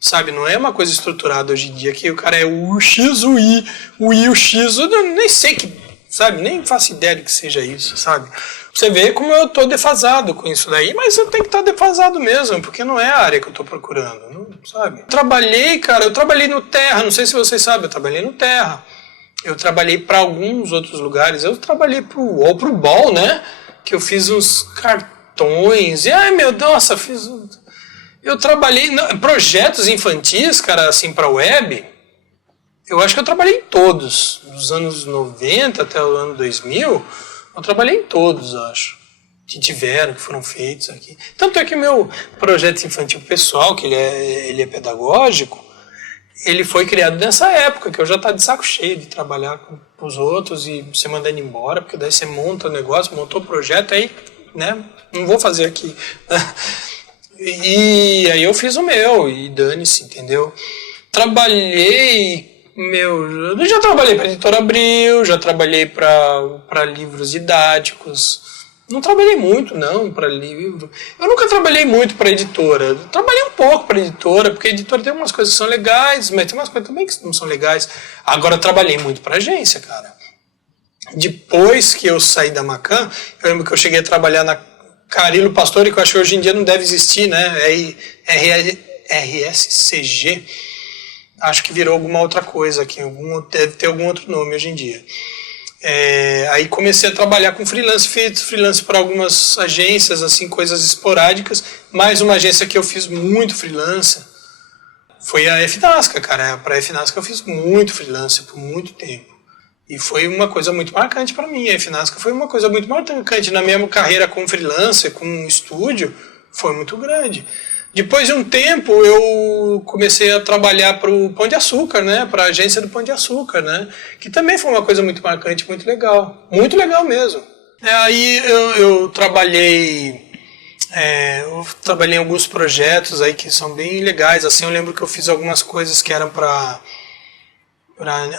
Sabe, não é uma coisa estruturada hoje em dia, que o cara é o X, o Y, o Y, o X, eu nem sei que, sabe, nem faço ideia de que seja isso, sabe? Você vê como eu tô defasado com isso daí, mas eu tenho que estar defasado mesmo, porque não é a área que eu tô procurando, não, sabe? Eu trabalhei no Terra, não sei se vocês sabem, eu trabalhei no Terra. Eu trabalhei para alguns outros lugares, eu trabalhei pro Ball, né? Que eu fiz uns cartões, e ai meu Deus, eu trabalhei em projetos infantis, cara, assim, para web. Eu acho que eu trabalhei em todos, dos anos 90 até o ano 2000, eu trabalhei em todos, acho, que foram feitos aqui. Tanto é que o meu projeto infantil pessoal, que ele é pedagógico, ele foi criado nessa época, que eu já estava de saco cheio de trabalhar com os outros e você mandar ele embora, porque daí você monta o negócio, montou o projeto, aí, né, não vou fazer aqui. E aí eu fiz o meu, e dane-se, entendeu? Eu já trabalhei para a Editora Abril, já trabalhei para livros didáticos. Não trabalhei muito, não, para livro. Eu nunca trabalhei muito para editora. Eu trabalhei um pouco para editora, porque a editora tem umas coisas que são legais, mas tem umas coisas também que não são legais. Agora eu trabalhei muito para agência, cara. Depois que eu saí da Macan, eu lembro que eu cheguei a trabalhar na Carilo Pastore, que eu acho que hoje em dia não deve existir, né? RSCG. Acho que virou alguma outra coisa aqui, deve ter algum outro nome hoje em dia. Aí comecei a trabalhar com freelance, fiz freelance para algumas agências, assim, coisas esporádicas. Mais uma agência que eu fiz muito freelance foi a FNASCA, cara. Para a FNASCA eu fiz muito freelance por muito tempo. E foi uma coisa muito marcante para mim. A FNASCA foi uma coisa muito marcante. Na minha carreira como freelancer, com estúdio, foi muito grande. Depois de um tempo, eu comecei a trabalhar para o Pão de Açúcar, né? Para a agência do Pão de Açúcar, né? Que também foi uma coisa muito marcante, muito legal. Muito legal mesmo. Aí eu trabalhei em alguns projetos aí que são bem legais. Assim, eu lembro que eu fiz algumas coisas que eram para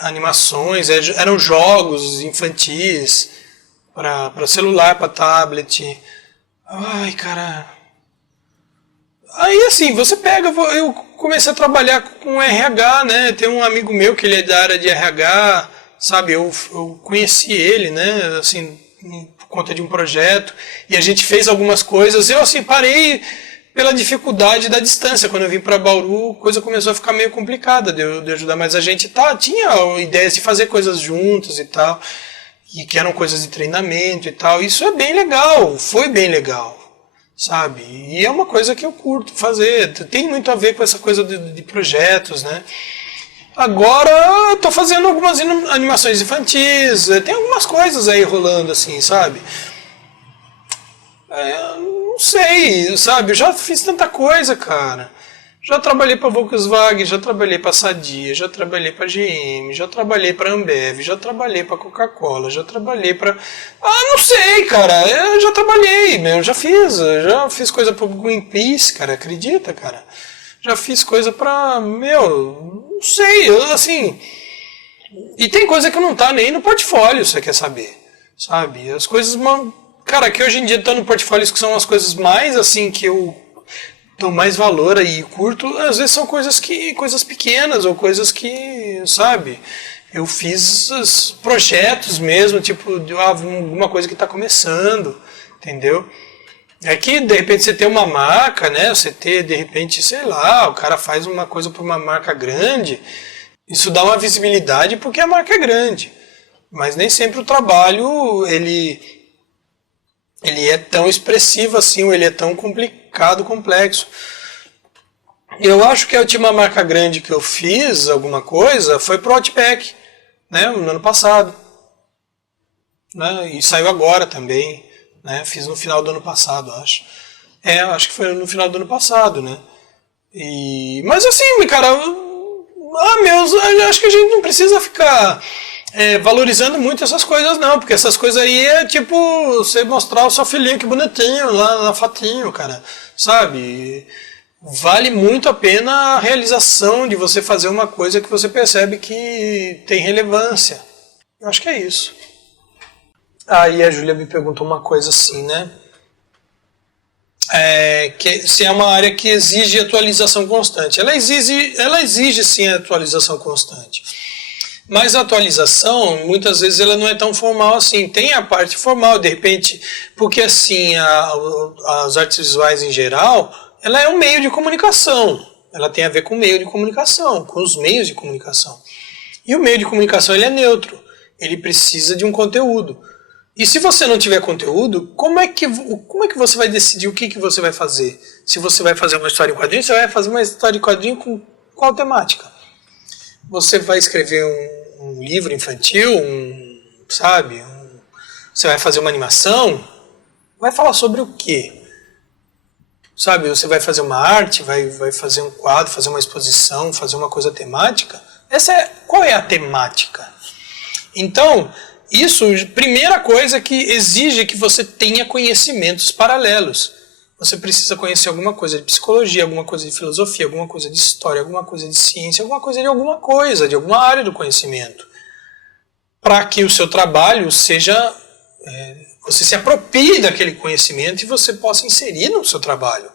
animações, eram jogos infantis, para celular, para tablet. Ai, cara... Aí assim, eu comecei a trabalhar com RH, né? Tem um amigo meu que ele é da área de RH, sabe? Eu conheci ele, né? Assim, por conta de um projeto, e a gente fez algumas coisas. Eu assim parei pela dificuldade da distância. Quando eu vim para Bauru, a coisa começou a ficar meio complicada de ajudar, mas a gente tinha ideias de fazer coisas juntos e tal, e que eram coisas de treinamento e tal. Isso é bem legal, foi bem legal. Sabe? E é uma coisa que eu curto fazer. Tem muito a ver com essa coisa de projetos, né? Agora eu tô fazendo algumas animações infantis. Tem algumas coisas aí rolando assim, sabe? Não sei, sabe? Eu já fiz tanta coisa, cara. Já trabalhei para Volkswagen, já trabalhei para Sadia, já trabalhei para GM, já trabalhei para Ambev, já trabalhei para Coca-Cola, já trabalhei para... não sei, cara, eu já trabalhei, meu, já fiz coisa para Greenpeace, cara, acredita, cara? Já fiz coisa para, não sei, assim... E tem coisa que não tá nem no portfólio, você quer saber, sabe? As coisas, cara, que hoje em dia estão no portfólio, que são as coisas mais, assim, que eu dou mais valor aí, curto, às vezes são coisas pequenas, ou coisas que, sabe, eu fiz projetos mesmo, tipo, de alguma coisa que está começando, entendeu? É que, de repente, você tem uma marca, né, você ter, de repente, sei lá, o cara faz uma coisa para uma marca grande, isso dá uma visibilidade porque a marca é grande, mas nem sempre o trabalho, ele é tão expressivo assim, ou ele é tão complicado, complexo. Eu acho que a última marca grande que eu fiz, alguma coisa, foi pro Outback, né, no ano passado. Né, e saiu agora também, né, fiz no final do ano passado, acho. Acho que foi no final do ano passado, né. Mas assim, cara, eu acho que a gente não precisa ficar... valorizando muito essas coisas não, porque essas coisas aí é tipo você mostrar o seu filhinho que bonitinho lá na fotinho, cara, sabe? Vale muito a pena a realização de você fazer uma coisa que você percebe que tem relevância. Eu acho que é isso. Aí a Júlia me perguntou uma coisa assim, né? Se é uma área que exige atualização constante. Ela exige sim a atualização constante. Mas a atualização, muitas vezes, ela não é tão formal assim. Tem a parte formal, de repente, porque assim, as artes visuais em geral, ela é um meio de comunicação. Ela tem a ver com o meio de comunicação, com os meios de comunicação. E o meio de comunicação, ele é neutro. Ele precisa de um conteúdo. E se você não tiver conteúdo, como é que você vai decidir o que você vai fazer? Se você vai fazer uma história em quadrinho, você vai fazer uma história em quadrinho com qual temática? Você vai escrever um livro infantil, você vai fazer uma animação, vai falar sobre o quê? Sabe, você vai fazer uma arte, vai fazer um quadro, fazer uma exposição, fazer uma coisa temática? Qual é a temática? Então, isso, primeira coisa que exige que você tenha conhecimentos paralelos. Você precisa conhecer alguma coisa de psicologia, alguma coisa de filosofia, alguma coisa de história, alguma coisa de ciência, alguma coisa, de alguma área do conhecimento. Para que o seu trabalho seja... você se aproprie daquele conhecimento e você possa inserir no seu trabalho.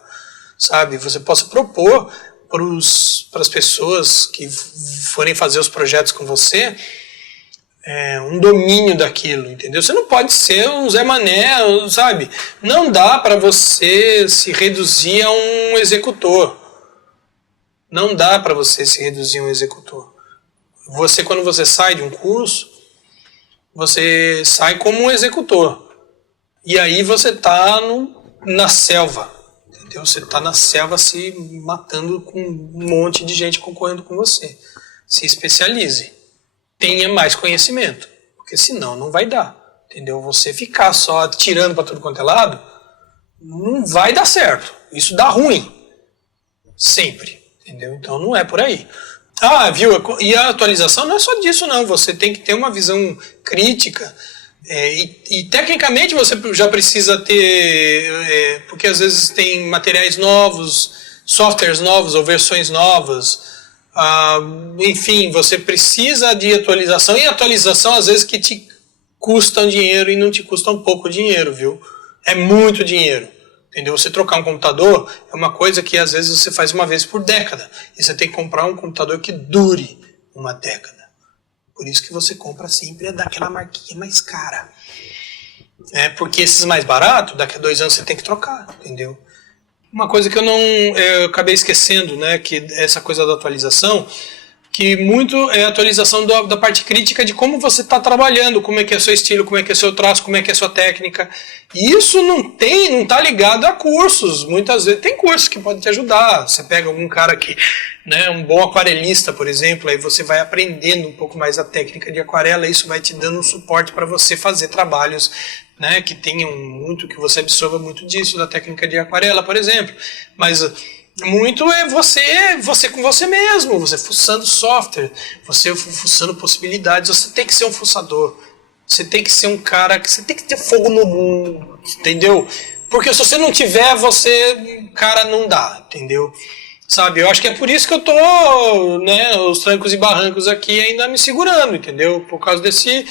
Sabe? Você possa propor para as pessoas que forem fazer os projetos com você... um domínio daquilo, entendeu? Você não pode ser um Zé Mané, sabe? Não dá para você se reduzir a um executor. Não dá para você se reduzir a um executor. Quando você sai de um curso, você sai como um executor. E aí você está na selva, entendeu? Você está na selva se matando com um monte de gente concorrendo com você. Se especialize. Tenha mais conhecimento, porque senão não vai dar, entendeu? Você ficar só tirando para tudo quanto é lado, não vai dar certo. Isso dá ruim, sempre, entendeu? Então não é por aí. Viu? E a atualização não é só disso, não. Você tem que ter uma visão crítica e tecnicamente você já precisa ter, porque às vezes tem materiais novos, softwares novos ou versões novas. Enfim, você precisa de atualização, e atualização às vezes que te custam dinheiro e não te custam pouco dinheiro, viu? É muito dinheiro, entendeu? Você trocar um computador é uma coisa que às vezes você faz uma vez por década, e você tem que comprar um computador que dure uma década. Por isso que você compra sempre daquela marquinha mais cara. Porque esses mais baratos, daqui a 2 anos você tem que trocar, entendeu? Uma coisa que eu acabei esquecendo, né, que essa coisa da atualização, que muito é a atualização da parte crítica de como você está trabalhando, como é que é seu estilo, como é que é seu traço, como é que é sua técnica. E isso não está ligado a cursos. Muitas vezes tem cursos que podem te ajudar. Você pega algum cara que, né, um bom aquarelista, por exemplo, aí você vai aprendendo um pouco mais a técnica de aquarela, isso vai te dando um suporte para você fazer trabalhos, né, que tenham muito, que você absorva muito disso, da técnica de aquarela, por exemplo. Mas Muito é você com você mesmo, você fuçando software, você fuçando possibilidades, você tem que ser um fuçador. Você tem que ser um cara que você tem que ter fogo no mundo, entendeu? Porque se você não tiver, você, cara, não dá, entendeu? Sabe, eu acho que é por isso que eu tô, né, os trancos e barrancos aqui ainda me segurando, entendeu? Por causa desse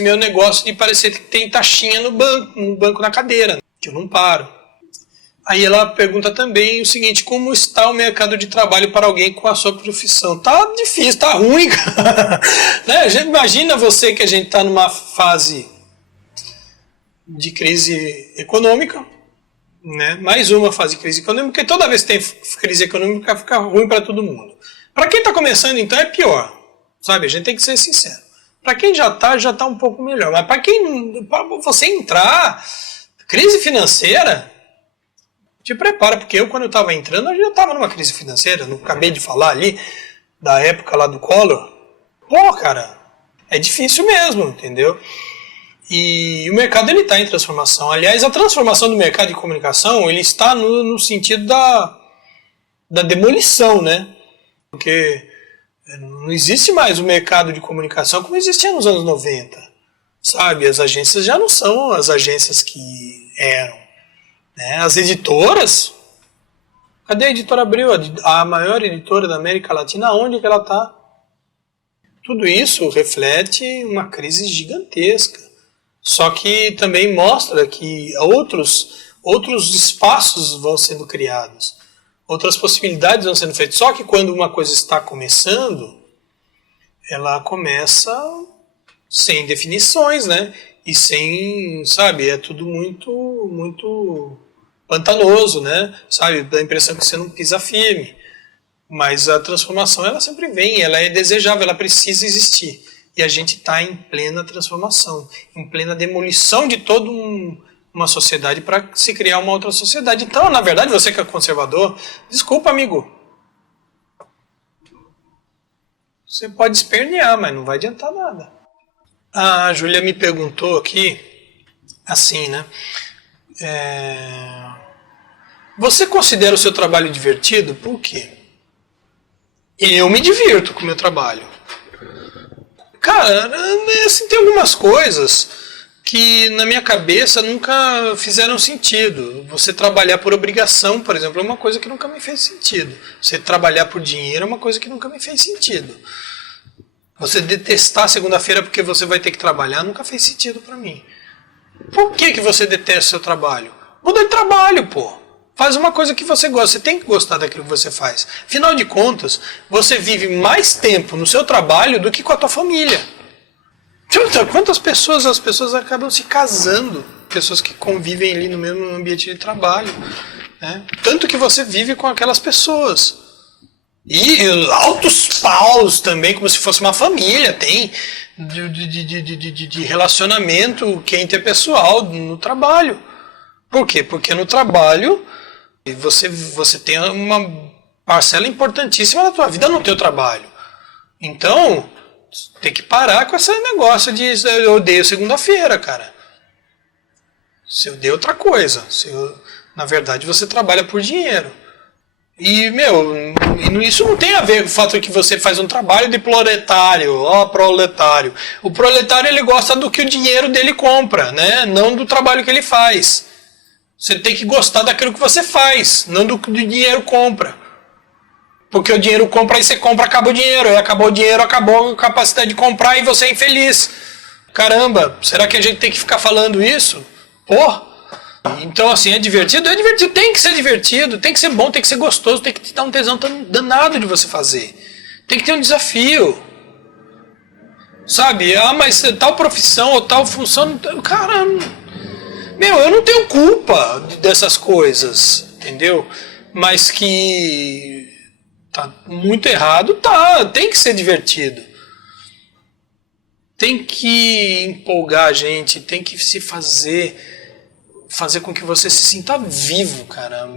meu negócio de parecer que tem taxinha no banco na cadeira, que eu não paro. Aí ela pergunta também o seguinte: como está o mercado de trabalho para alguém com a sua profissão? Tá difícil, tá ruim, cara. Né? Imagina você que a gente está numa fase de crise econômica, né? Mais uma fase de crise econômica, e toda vez que tem crise econômica fica ruim para todo mundo. Para quem está começando, então, é pior. Sabe? A gente tem que ser sincero. Para quem já está um pouco melhor. Mas para você entrar, crise financeira, te prepara, porque eu, quando eu estava entrando, eu já estava numa crise financeira. Não acabei de falar ali, da época lá do Collor. Pô, cara, é difícil mesmo, entendeu? E o mercado está em transformação. Aliás, a transformação do mercado de comunicação ele está no sentido da demolição, né? Porque não existe mais o mercado de comunicação como existia nos anos 90. Sabe? As agências já não são as agências que eram. Né? As editoras, cadê a Editora Abril? A maior editora da América Latina, onde que ela está? Tudo isso reflete uma crise gigantesca. Só que também mostra que outros espaços vão sendo criados, outras possibilidades vão sendo feitas. Só que quando uma coisa está começando, ela começa sem definições, né? E sem, sabe, é tudo muito pantanoso, né? Sabe, dá a impressão que você não pisa firme. Mas a transformação, ela sempre vem, ela é desejável, ela precisa existir. E a gente está em plena transformação, em plena demolição de toda uma sociedade para se criar uma outra sociedade. Então, na verdade, você que é conservador, desculpa, amigo. Você pode espernear, mas não vai adiantar nada. A Júlia me perguntou aqui, assim, né? Você considera o seu trabalho divertido? Por quê? Eu me divirto com o meu trabalho. Cara, assim, tem algumas coisas que na minha cabeça nunca fizeram sentido. Você trabalhar por obrigação, por exemplo, é uma coisa que nunca me fez sentido. Você trabalhar por dinheiro é uma coisa que nunca me fez sentido. Você detestar segunda-feira porque você vai ter que trabalhar nunca fez sentido pra mim. Por que você detesta o seu trabalho? Muda de trabalho, pô. Faz uma coisa que você gosta. Você tem que gostar daquilo que você faz. Afinal de contas, você vive mais tempo no seu trabalho do que com a tua família. Quantas pessoas, as pessoas acabam se casando, pessoas que convivem ali no mesmo ambiente de trabalho, né? Tanto que você vive com aquelas pessoas. E altos paus também, como se fosse uma família, tem de relacionamento que é interpessoal no trabalho. Por quê? Porque no trabalho você tem uma parcela importantíssima da tua vida no teu trabalho. Então, tem que parar com esse negócio de eu odeio segunda-feira, cara. Você odeia outra coisa. Na verdade, você trabalha por dinheiro. E, isso não tem a ver com o fato de que você faz um trabalho de proletário, proletário. O proletário, ele gosta do que o dinheiro dele compra, né? Não do trabalho que ele faz. Você tem que gostar daquilo que você faz, não do que o dinheiro compra. Porque o dinheiro compra, aí você compra, acaba o dinheiro. Aí acabou o dinheiro, acabou a capacidade de comprar e você é infeliz. Caramba, será que a gente tem que ficar falando isso? Pô! Então, assim, é divertido? É divertido, tem que ser divertido, tem que ser bom, tem que ser gostoso, tem que te dar um tesão danado de você fazer. Tem que ter um desafio. Sabe? Mas tal profissão ou tal função... Cara, eu não tenho culpa dessas coisas, entendeu? Mas que tá muito errado, tem que ser divertido. Tem que empolgar a gente, tem que se fazer com que você se sinta vivo, cara.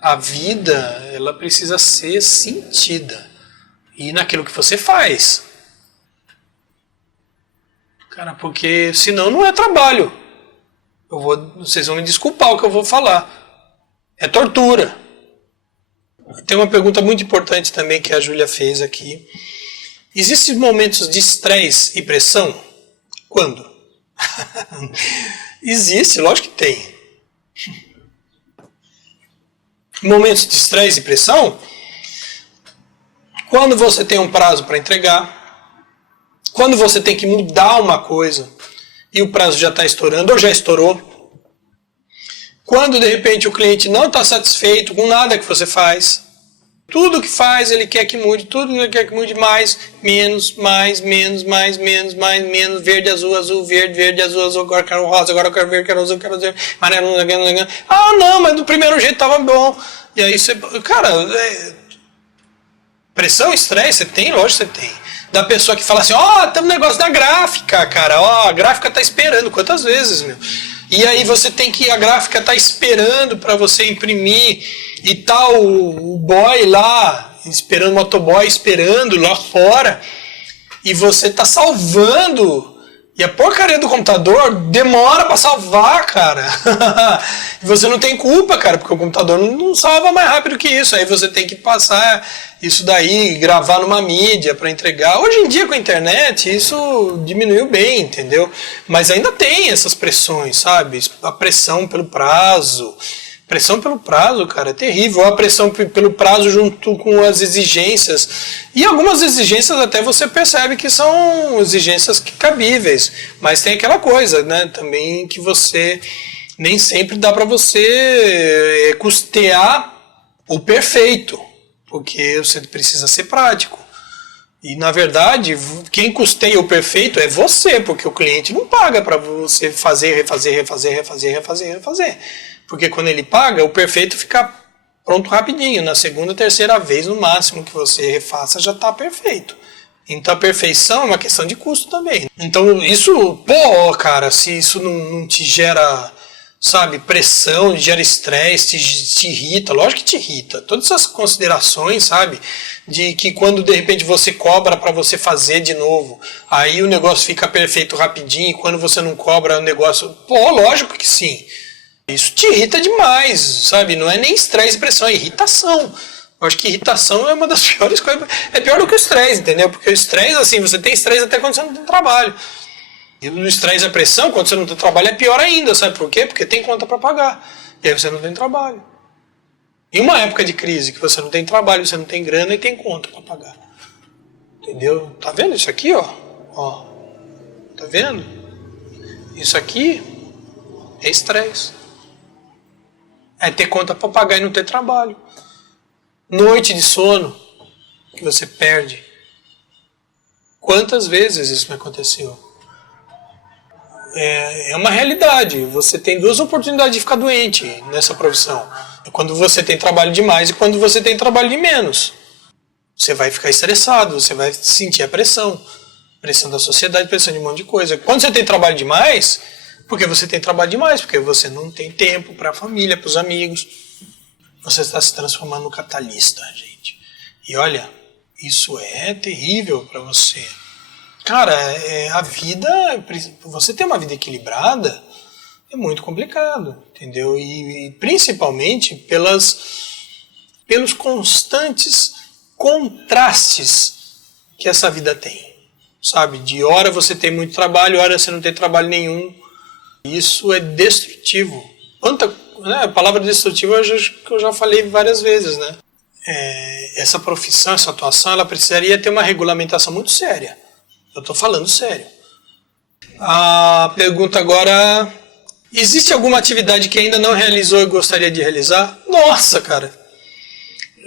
A vida, ela precisa ser sentida. E naquilo que você faz. Cara, porque senão não é trabalho. Vocês vão me desculpar o que eu vou falar. É tortura. Tem uma pergunta muito importante também que a Júlia fez aqui. Existem momentos de estresse e pressão? Quando? Existe, lógico que tem. Momentos de estresse e pressão? Quando você tem um prazo para entregar, quando você tem que mudar uma coisa e o prazo já está estourando ou já estourou, quando de repente o cliente não está satisfeito com nada que você faz, tudo que faz ele quer que mude, tudo ele quer que mude mais, menos, mais, menos, mais, menos, mais, menos, verde, azul, azul, verde, verde, azul, azul, agora eu quero rosa, agora eu quero verde, quero azul, quero verde, amarelo, ah não, mas do primeiro jeito estava bom. E aí você, cara, pressão, estresse, você tem? Lógico que você tem. Da pessoa que fala assim, tem um negócio da gráfica, cara, a gráfica tá esperando, quantas vezes, meu? E aí você tem que, a gráfica tá esperando para você imprimir e tal, o boy lá, esperando o motoboy, esperando lá fora, e você tá salvando, e a porcaria do computador demora para salvar, cara. E você não tem culpa, cara, porque o computador não salva mais rápido que isso. Aí você tem que passar isso daí, gravar numa mídia para entregar. Hoje em dia com a internet isso diminuiu bem, entendeu? Mas ainda tem essas pressões, sabe? A pressão pelo prazo. Pressão pelo prazo, cara, é terrível. A pressão pelo prazo junto com as exigências. E algumas exigências até você percebe que são exigências cabíveis. Mas tem aquela coisa, né? Também que você nem sempre dá para você custear o perfeito. Porque você precisa ser prático. E, na verdade, quem custeia o perfeito é você, porque o cliente não paga para você fazer, refazer, refazer, refazer, refazer, refazer. Porque quando ele paga, o perfeito fica pronto rapidinho. Na segunda, terceira vez, no máximo que você refaça, já está perfeito. Então, a perfeição é uma questão de custo também. Então, isso, cara, se isso não te gera, sabe, pressão, gera estresse, te irrita, lógico que te irrita. Todas essas considerações, sabe, de que quando de repente você cobra para você fazer de novo, aí o negócio fica perfeito rapidinho, e quando você não cobra o negócio, lógico que sim. Isso te irrita demais, sabe, não é nem estresse e pressão, é irritação. Eu acho que irritação é uma das piores coisas, é pior do que o estresse, entendeu? Porque o estresse, assim, você tem estresse até quando você não tem trabalho. E o estresse e a pressão, quando você não tem trabalho, é pior ainda, sabe por quê? Porque tem conta para pagar. E aí você não tem trabalho. Em uma época de crise, que você não tem trabalho, você não tem grana e tem conta para pagar. Entendeu? Tá vendo isso aqui, ó? Tá vendo? Isso aqui é estresse. É ter conta para pagar e não ter trabalho. Noite de sono que você perde. Quantas vezes isso me aconteceu? É uma realidade. Você tem duas oportunidades de ficar doente nessa profissão. Quando você tem trabalho demais e quando você tem trabalho de menos. Você vai ficar estressado, você vai sentir a pressão. Pressão da sociedade, pressão de um monte de coisa. Quando você tem trabalho demais, porque você tem trabalho demais, porque você não tem tempo para a família, para os amigos. Você está se transformando no capitalista, gente. E olha, isso é terrível para você. Cara, a vida, você ter uma vida equilibrada é muito complicado, entendeu? E principalmente pelos constantes contrastes que essa vida tem, sabe? De hora você tem muito trabalho, hora você não tem trabalho nenhum. Isso é destrutivo. A palavra destrutivo eu já falei várias vezes, né? Essa profissão, essa atuação, ela precisaria ter uma regulamentação muito séria. Eu estou falando sério. A pergunta agora: existe alguma atividade que ainda não realizou e gostaria de realizar? Nossa, cara!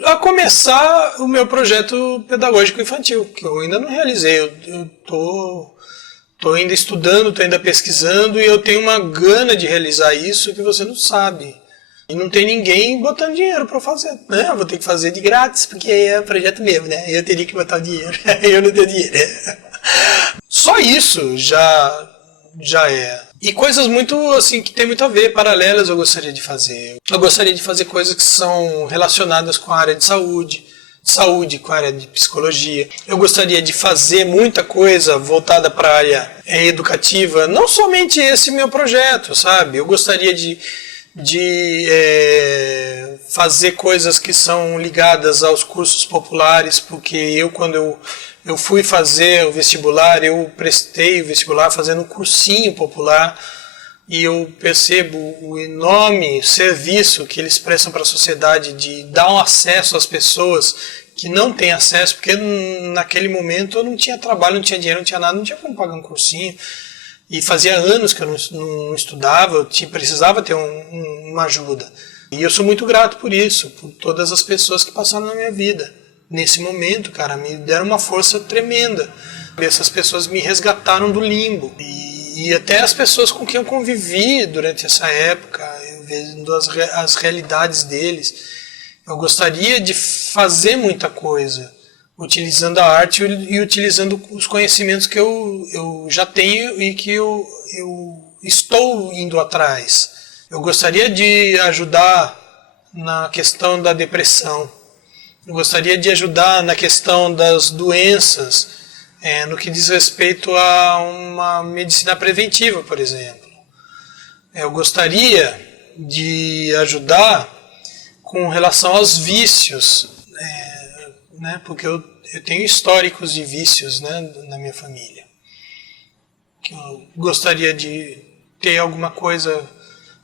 A começar o meu projeto pedagógico infantil, que eu ainda não realizei. Eu tô ainda estudando, estou ainda pesquisando e eu tenho uma gana de realizar isso que você não sabe. E não tem ninguém botando dinheiro para fazer. Né? Eu vou ter que fazer de grátis, porque é um projeto meu, né? Eu teria que botar o dinheiro. Eu não tenho dinheiro. Só isso já é. E coisas muito, assim, que tem muito a ver, paralelas eu gostaria de fazer. Eu gostaria de fazer coisas que são relacionadas com a área de saúde, com a área de psicologia. Eu gostaria de fazer muita coisa voltada para a área educativa, não somente esse meu projeto, sabe? Eu gostaria de de fazer coisas que são ligadas aos cursos populares, porque quando eu fui fazer o vestibular, eu prestei o vestibular fazendo um cursinho popular, e eu percebo o enorme serviço que eles prestam para a sociedade de dar um acesso às pessoas que não têm acesso, porque naquele momento eu não tinha trabalho, não tinha dinheiro, não tinha nada, não tinha como pagar um cursinho. E fazia anos que eu não estudava, eu precisava ter uma ajuda. E eu sou muito grato por isso, por todas as pessoas que passaram na minha vida. Nesse momento, cara, me deram uma força tremenda. E essas pessoas me resgataram do limbo. E até as pessoas com quem eu convivi durante essa época, eu vendo as realidades deles. Eu gostaria de fazer muita coisa, utilizando a arte e utilizando os conhecimentos que eu já tenho e que eu estou indo atrás. Eu gostaria de ajudar na questão da depressão. Eu gostaria de ajudar na questão das doenças, no que diz respeito a uma medicina preventiva, por exemplo. Eu gostaria de ajudar com relação aos vícios, né, porque eu tenho históricos de vícios, né, na minha família. Que eu gostaria de ter alguma coisa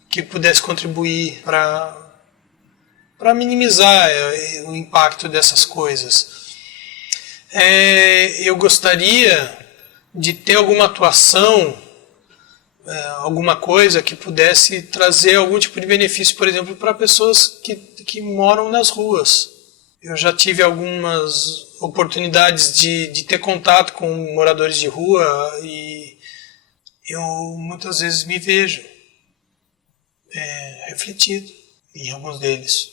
que pudesse contribuir para minimizar o impacto dessas coisas. Eu gostaria de ter alguma atuação, alguma coisa que pudesse trazer algum tipo de benefício, por exemplo, para pessoas que moram nas ruas. Eu já tive algumas oportunidades de ter contato com moradores de rua e eu muitas vezes me vejo refletido em alguns deles.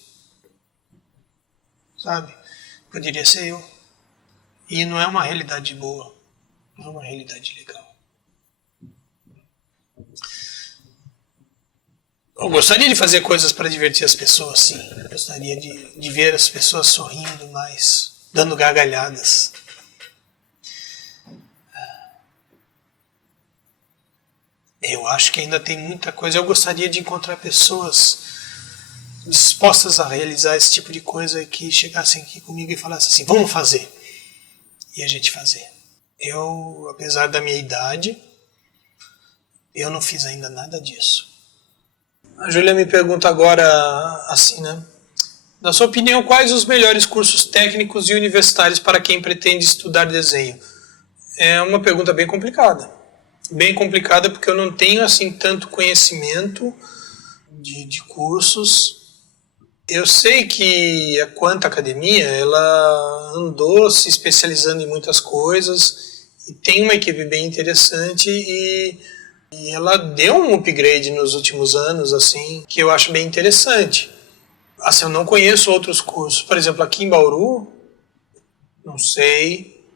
Sabe? Poderia ser eu. E não é uma realidade boa, não é uma realidade legal. Eu gostaria de fazer coisas para divertir as pessoas, sim. Eu gostaria de ver as pessoas sorrindo mais, dando gargalhadas. Eu acho que ainda tem muita coisa. Eu gostaria de encontrar pessoas dispostas a realizar esse tipo de coisa e que chegassem aqui comigo e falassem assim, vamos fazer. E a gente fazer. Eu, apesar da minha idade, eu não fiz ainda nada disso. A Júlia me pergunta agora, assim, né? Na sua opinião, quais os melhores cursos técnicos e universitários para quem pretende estudar desenho? É uma pergunta bem complicada. Bem complicada porque eu não tenho, assim, tanto conhecimento de cursos. Eu sei que a Quanta Academia, ela andou se especializando em muitas coisas e tem uma equipe bem interessante e ela deu um upgrade nos últimos anos, assim, que eu acho bem interessante. Assim, eu não conheço outros cursos. Por exemplo, aqui em Bauru, não sei.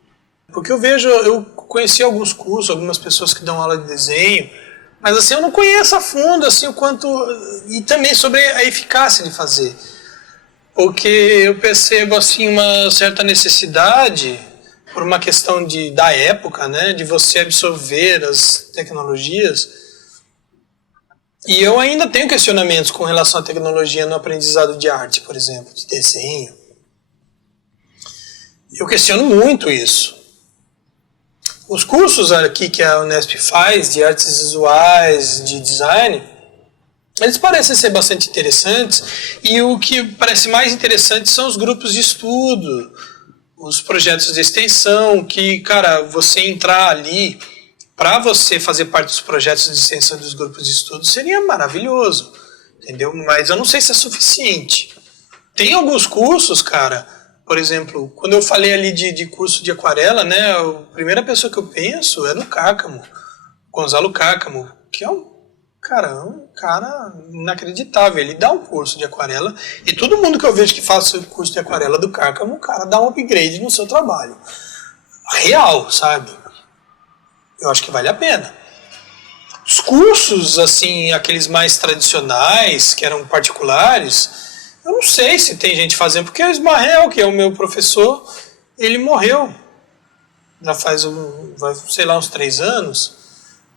Porque eu conheci alguns cursos, algumas pessoas que dão aula de desenho, mas assim, eu não conheço a fundo assim, o quanto. E também sobre a eficácia de fazer. Porque eu percebo assim, uma certa necessidade, por uma questão da época, né, de você absorver as tecnologias. E eu ainda tenho questionamentos com relação à tecnologia no aprendizado de arte, por exemplo, de desenho. Eu questiono muito isso. Os cursos aqui que a Unesp faz, de artes visuais, de design, eles parecem ser bastante interessantes, e o que parece mais interessante são os grupos de estudo, os projetos de extensão, que, cara, você entrar ali, para você fazer parte dos projetos de extensão dos grupos de estudo, seria maravilhoso, entendeu? Mas eu não sei se é suficiente. Tem alguns cursos, cara, por exemplo, quando eu falei ali de curso de aquarela, né, a primeira pessoa que eu penso é no Cáccamo, Gonzalo Cáccamo, que é um cara inacreditável. Ele dá um curso de aquarela e todo mundo que eu vejo que faz o curso de aquarela do Cáccamo, o cara dá um upgrade no seu trabalho. Real, sabe? Eu acho que vale a pena. Os cursos, assim, aqueles mais tradicionais, que eram particulares, eu não sei se tem gente fazendo, porque o Ismael, que é o meu professor, ele morreu. Já faz, sei lá, uns 3 anos.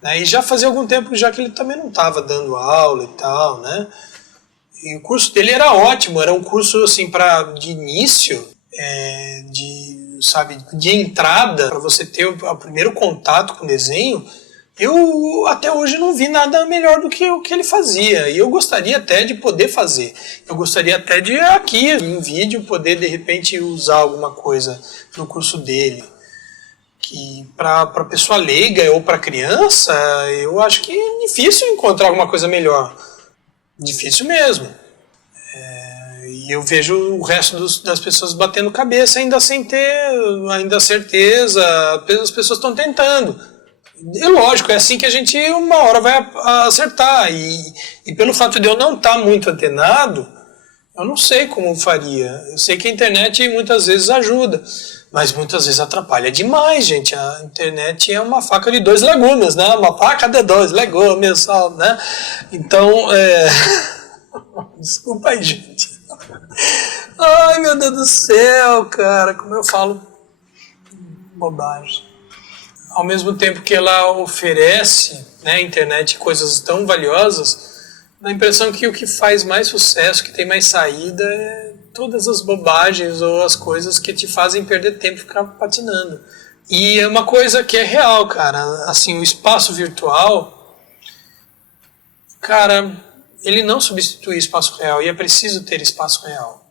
Né? E já fazia algum tempo já que ele também não estava dando aula e tal, né? E o curso dele era ótimo, era um curso assim de início, de entrada, para você ter o primeiro contato com desenho. Eu até hoje não vi nada melhor do que o que ele fazia. E eu gostaria até de poder fazer. Eu gostaria até de aqui, em vídeo, poder de repente usar alguma coisa no curso dele. Que para pessoa leiga ou para criança, eu acho que é difícil encontrar alguma coisa melhor. Difícil mesmo. E eu vejo o resto das pessoas batendo cabeça ainda sem ter ainda certeza. As pessoas estão tentando. É lógico, é assim que a gente uma hora vai acertar. E pelo fato de eu não estar muito antenado, eu não sei como eu faria. Eu sei que a internet muitas vezes ajuda, mas muitas vezes atrapalha demais, gente. A internet é uma faca de dois legumes, né? Uma faca de dois legumes, né? Então, desculpa aí, gente. Ai, meu Deus do céu, cara, como eu falo bobagem. Ao mesmo tempo que ela oferece, né, a internet, coisas tão valiosas, dá a impressão que o que faz mais sucesso, que tem mais saída, é todas as bobagens ou as coisas que te fazem perder tempo e ficar patinando. E é uma coisa que é real, cara. Assim, o espaço virtual, cara, ele não substitui o espaço real e é preciso ter espaço real.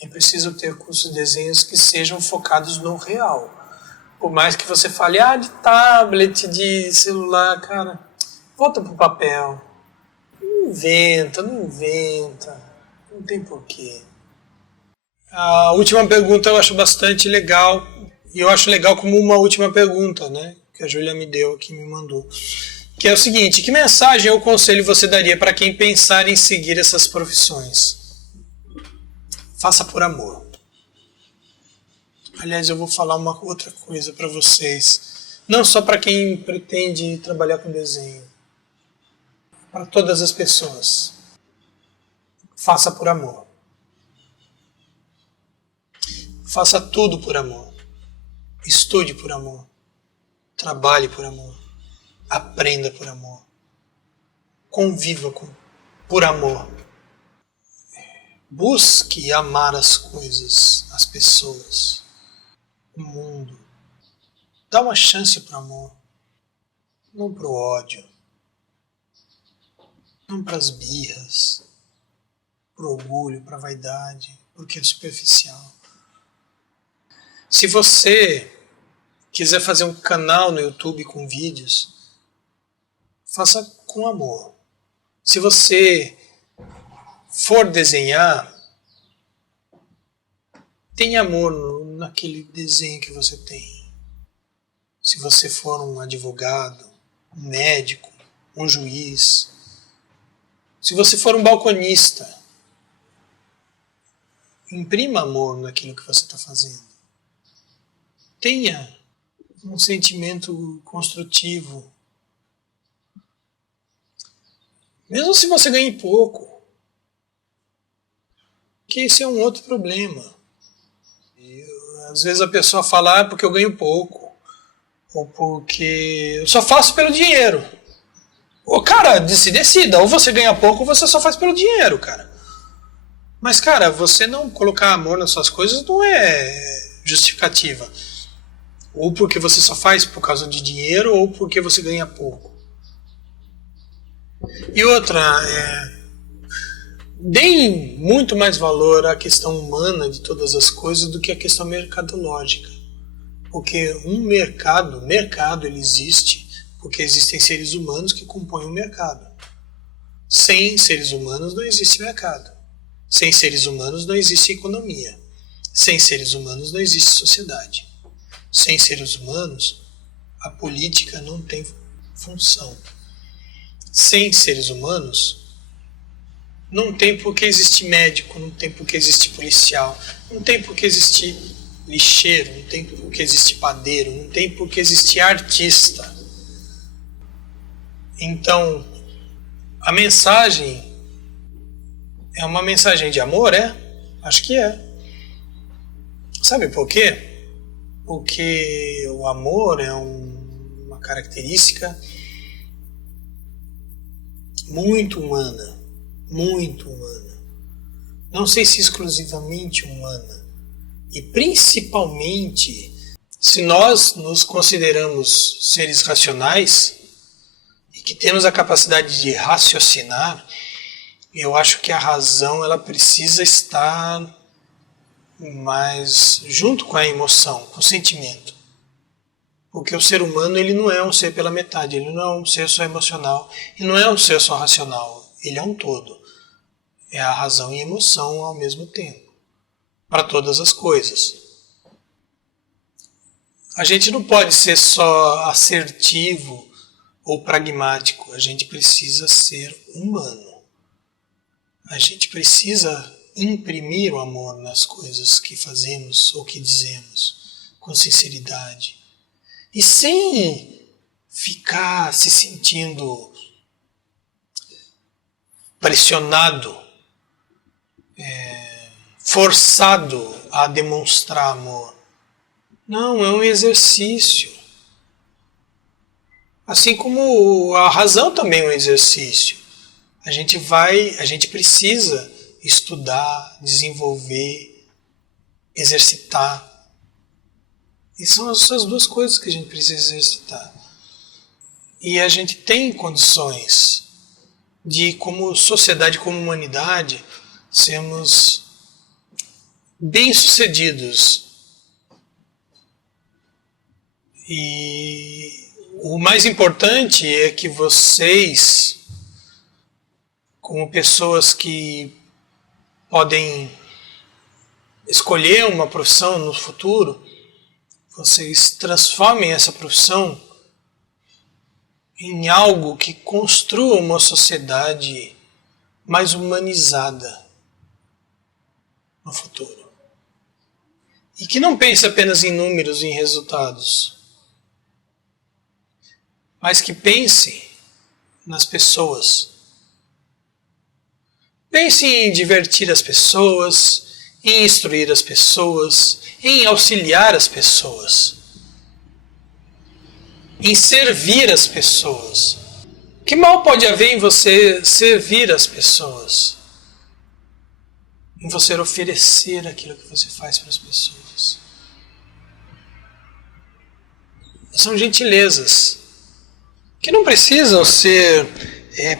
É preciso ter cursos de desenhos que sejam focados no real. Por mais que você fale, de tablet, de celular, cara, volta pro papel. Não inventa, não tem porquê. A última pergunta eu acho bastante legal, e eu acho legal como uma última pergunta, né, que a Júlia me deu aqui, me mandou. Que é o seguinte: que mensagem ou conselho você daria para quem pensar em seguir essas profissões? Faça por amor. Aliás, eu vou falar uma outra coisa para vocês. Não só para quem pretende trabalhar com desenho. Para todas as pessoas. Faça por amor. Faça tudo por amor. Estude por amor. Trabalhe por amor. Aprenda por amor. Conviva por amor. Busque amar as coisas, as pessoas, o mundo. Dá uma chance para o amor, não para o ódio, não para as birras, para o orgulho, para a vaidade, porque é superficial. Se você quiser fazer um canal no YouTube com vídeos, faça com amor. Se você for desenhar, tenha amor naquele desenho que você tem. Se você for um advogado, um médico, um juiz, se você for um balconista, imprima amor naquilo que você está fazendo. Tenha um sentimento construtivo. Mesmo se você ganhe pouco. Porque esse é um outro problema. Às vezes a pessoa fala, porque eu ganho pouco. Ou porque eu só faço pelo dinheiro. Ou, cara, se decida. Ou você ganha pouco ou você só faz pelo dinheiro, cara. Mas, cara, você não colocar amor nas suas coisas não é justificativa. Ou porque você só faz por causa de dinheiro ou porque você ganha pouco. E outra, deem muito mais valor à questão humana de todas as coisas do que à questão mercadológica. Porque um mercado ele existe porque existem seres humanos que compõem o mercado. Sem seres humanos não existe mercado. Sem seres humanos não existe economia. Sem seres humanos não existe sociedade. Sem seres humanos, a política não tem função. Sem seres humanos, não tem por que existir médico, não tem por que existir policial, não tem por que existir lixeiro, não tem por que existir padeiro, não tem por que existir artista. Então, a mensagem é uma mensagem de amor, é? Acho que é. Sabe por quê? Porque o amor é uma característica muito humana, muito humana. Não sei se exclusivamente humana. E principalmente, se nós nos consideramos seres racionais e que temos a capacidade de raciocinar, eu acho que a razão ela precisa estar mais junto com a emoção, com o sentimento. Porque o ser humano ele não é um ser pela metade, ele não é um ser só emocional e não é um ser só racional, ele é um todo. É a razão e a emoção ao mesmo tempo, para todas as coisas. A gente não pode ser só assertivo ou pragmático, a gente precisa ser humano. A gente precisa imprimir o amor nas coisas que fazemos ou que dizemos, com sinceridade. E sem ficar se sentindo pressionado, forçado a demonstrar amor. Não, é um exercício. Assim como a razão também é um exercício. A gente precisa estudar, desenvolver, exercitar. E são essas duas coisas que a gente precisa exercitar. E a gente tem condições de, como sociedade, como humanidade, sermos bem-sucedidos. E o mais importante é que vocês, como pessoas que podem escolher uma profissão no futuro, vocês transformem essa profissão em algo que construa uma sociedade mais humanizada no futuro. E que não pense apenas em números e em resultados, mas que pense nas pessoas. Pense em divertir as pessoas, em instruir as pessoas, em auxiliar as pessoas, em servir as pessoas. Que mal pode haver em você servir as pessoas? Em você oferecer aquilo que você faz para as pessoas. São gentilezas que não precisam ser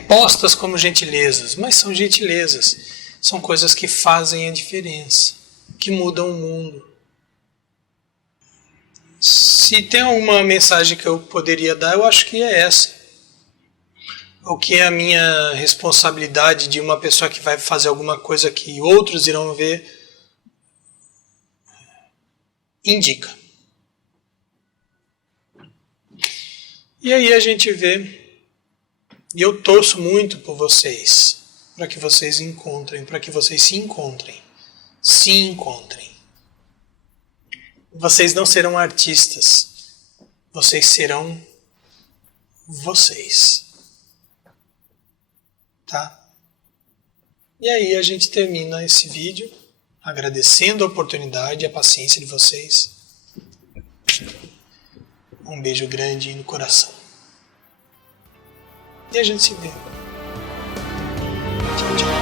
postas como gentilezas, mas são gentilezas. São coisas que fazem a diferença, que mudam o mundo. Se tem alguma mensagem que eu poderia dar, eu acho que é essa. O que é a minha responsabilidade de uma pessoa que vai fazer alguma coisa que outros irão ver, indica. E aí a gente vê, e eu torço muito por vocês, para que vocês encontrem, para que vocês se encontrem. Se encontrem. Vocês não serão artistas, vocês serão vocês. Tá? E aí a gente termina esse vídeo agradecendo a oportunidade e a paciência de vocês. Um beijo grande no coração. E a gente se vê. Tchau, tchau.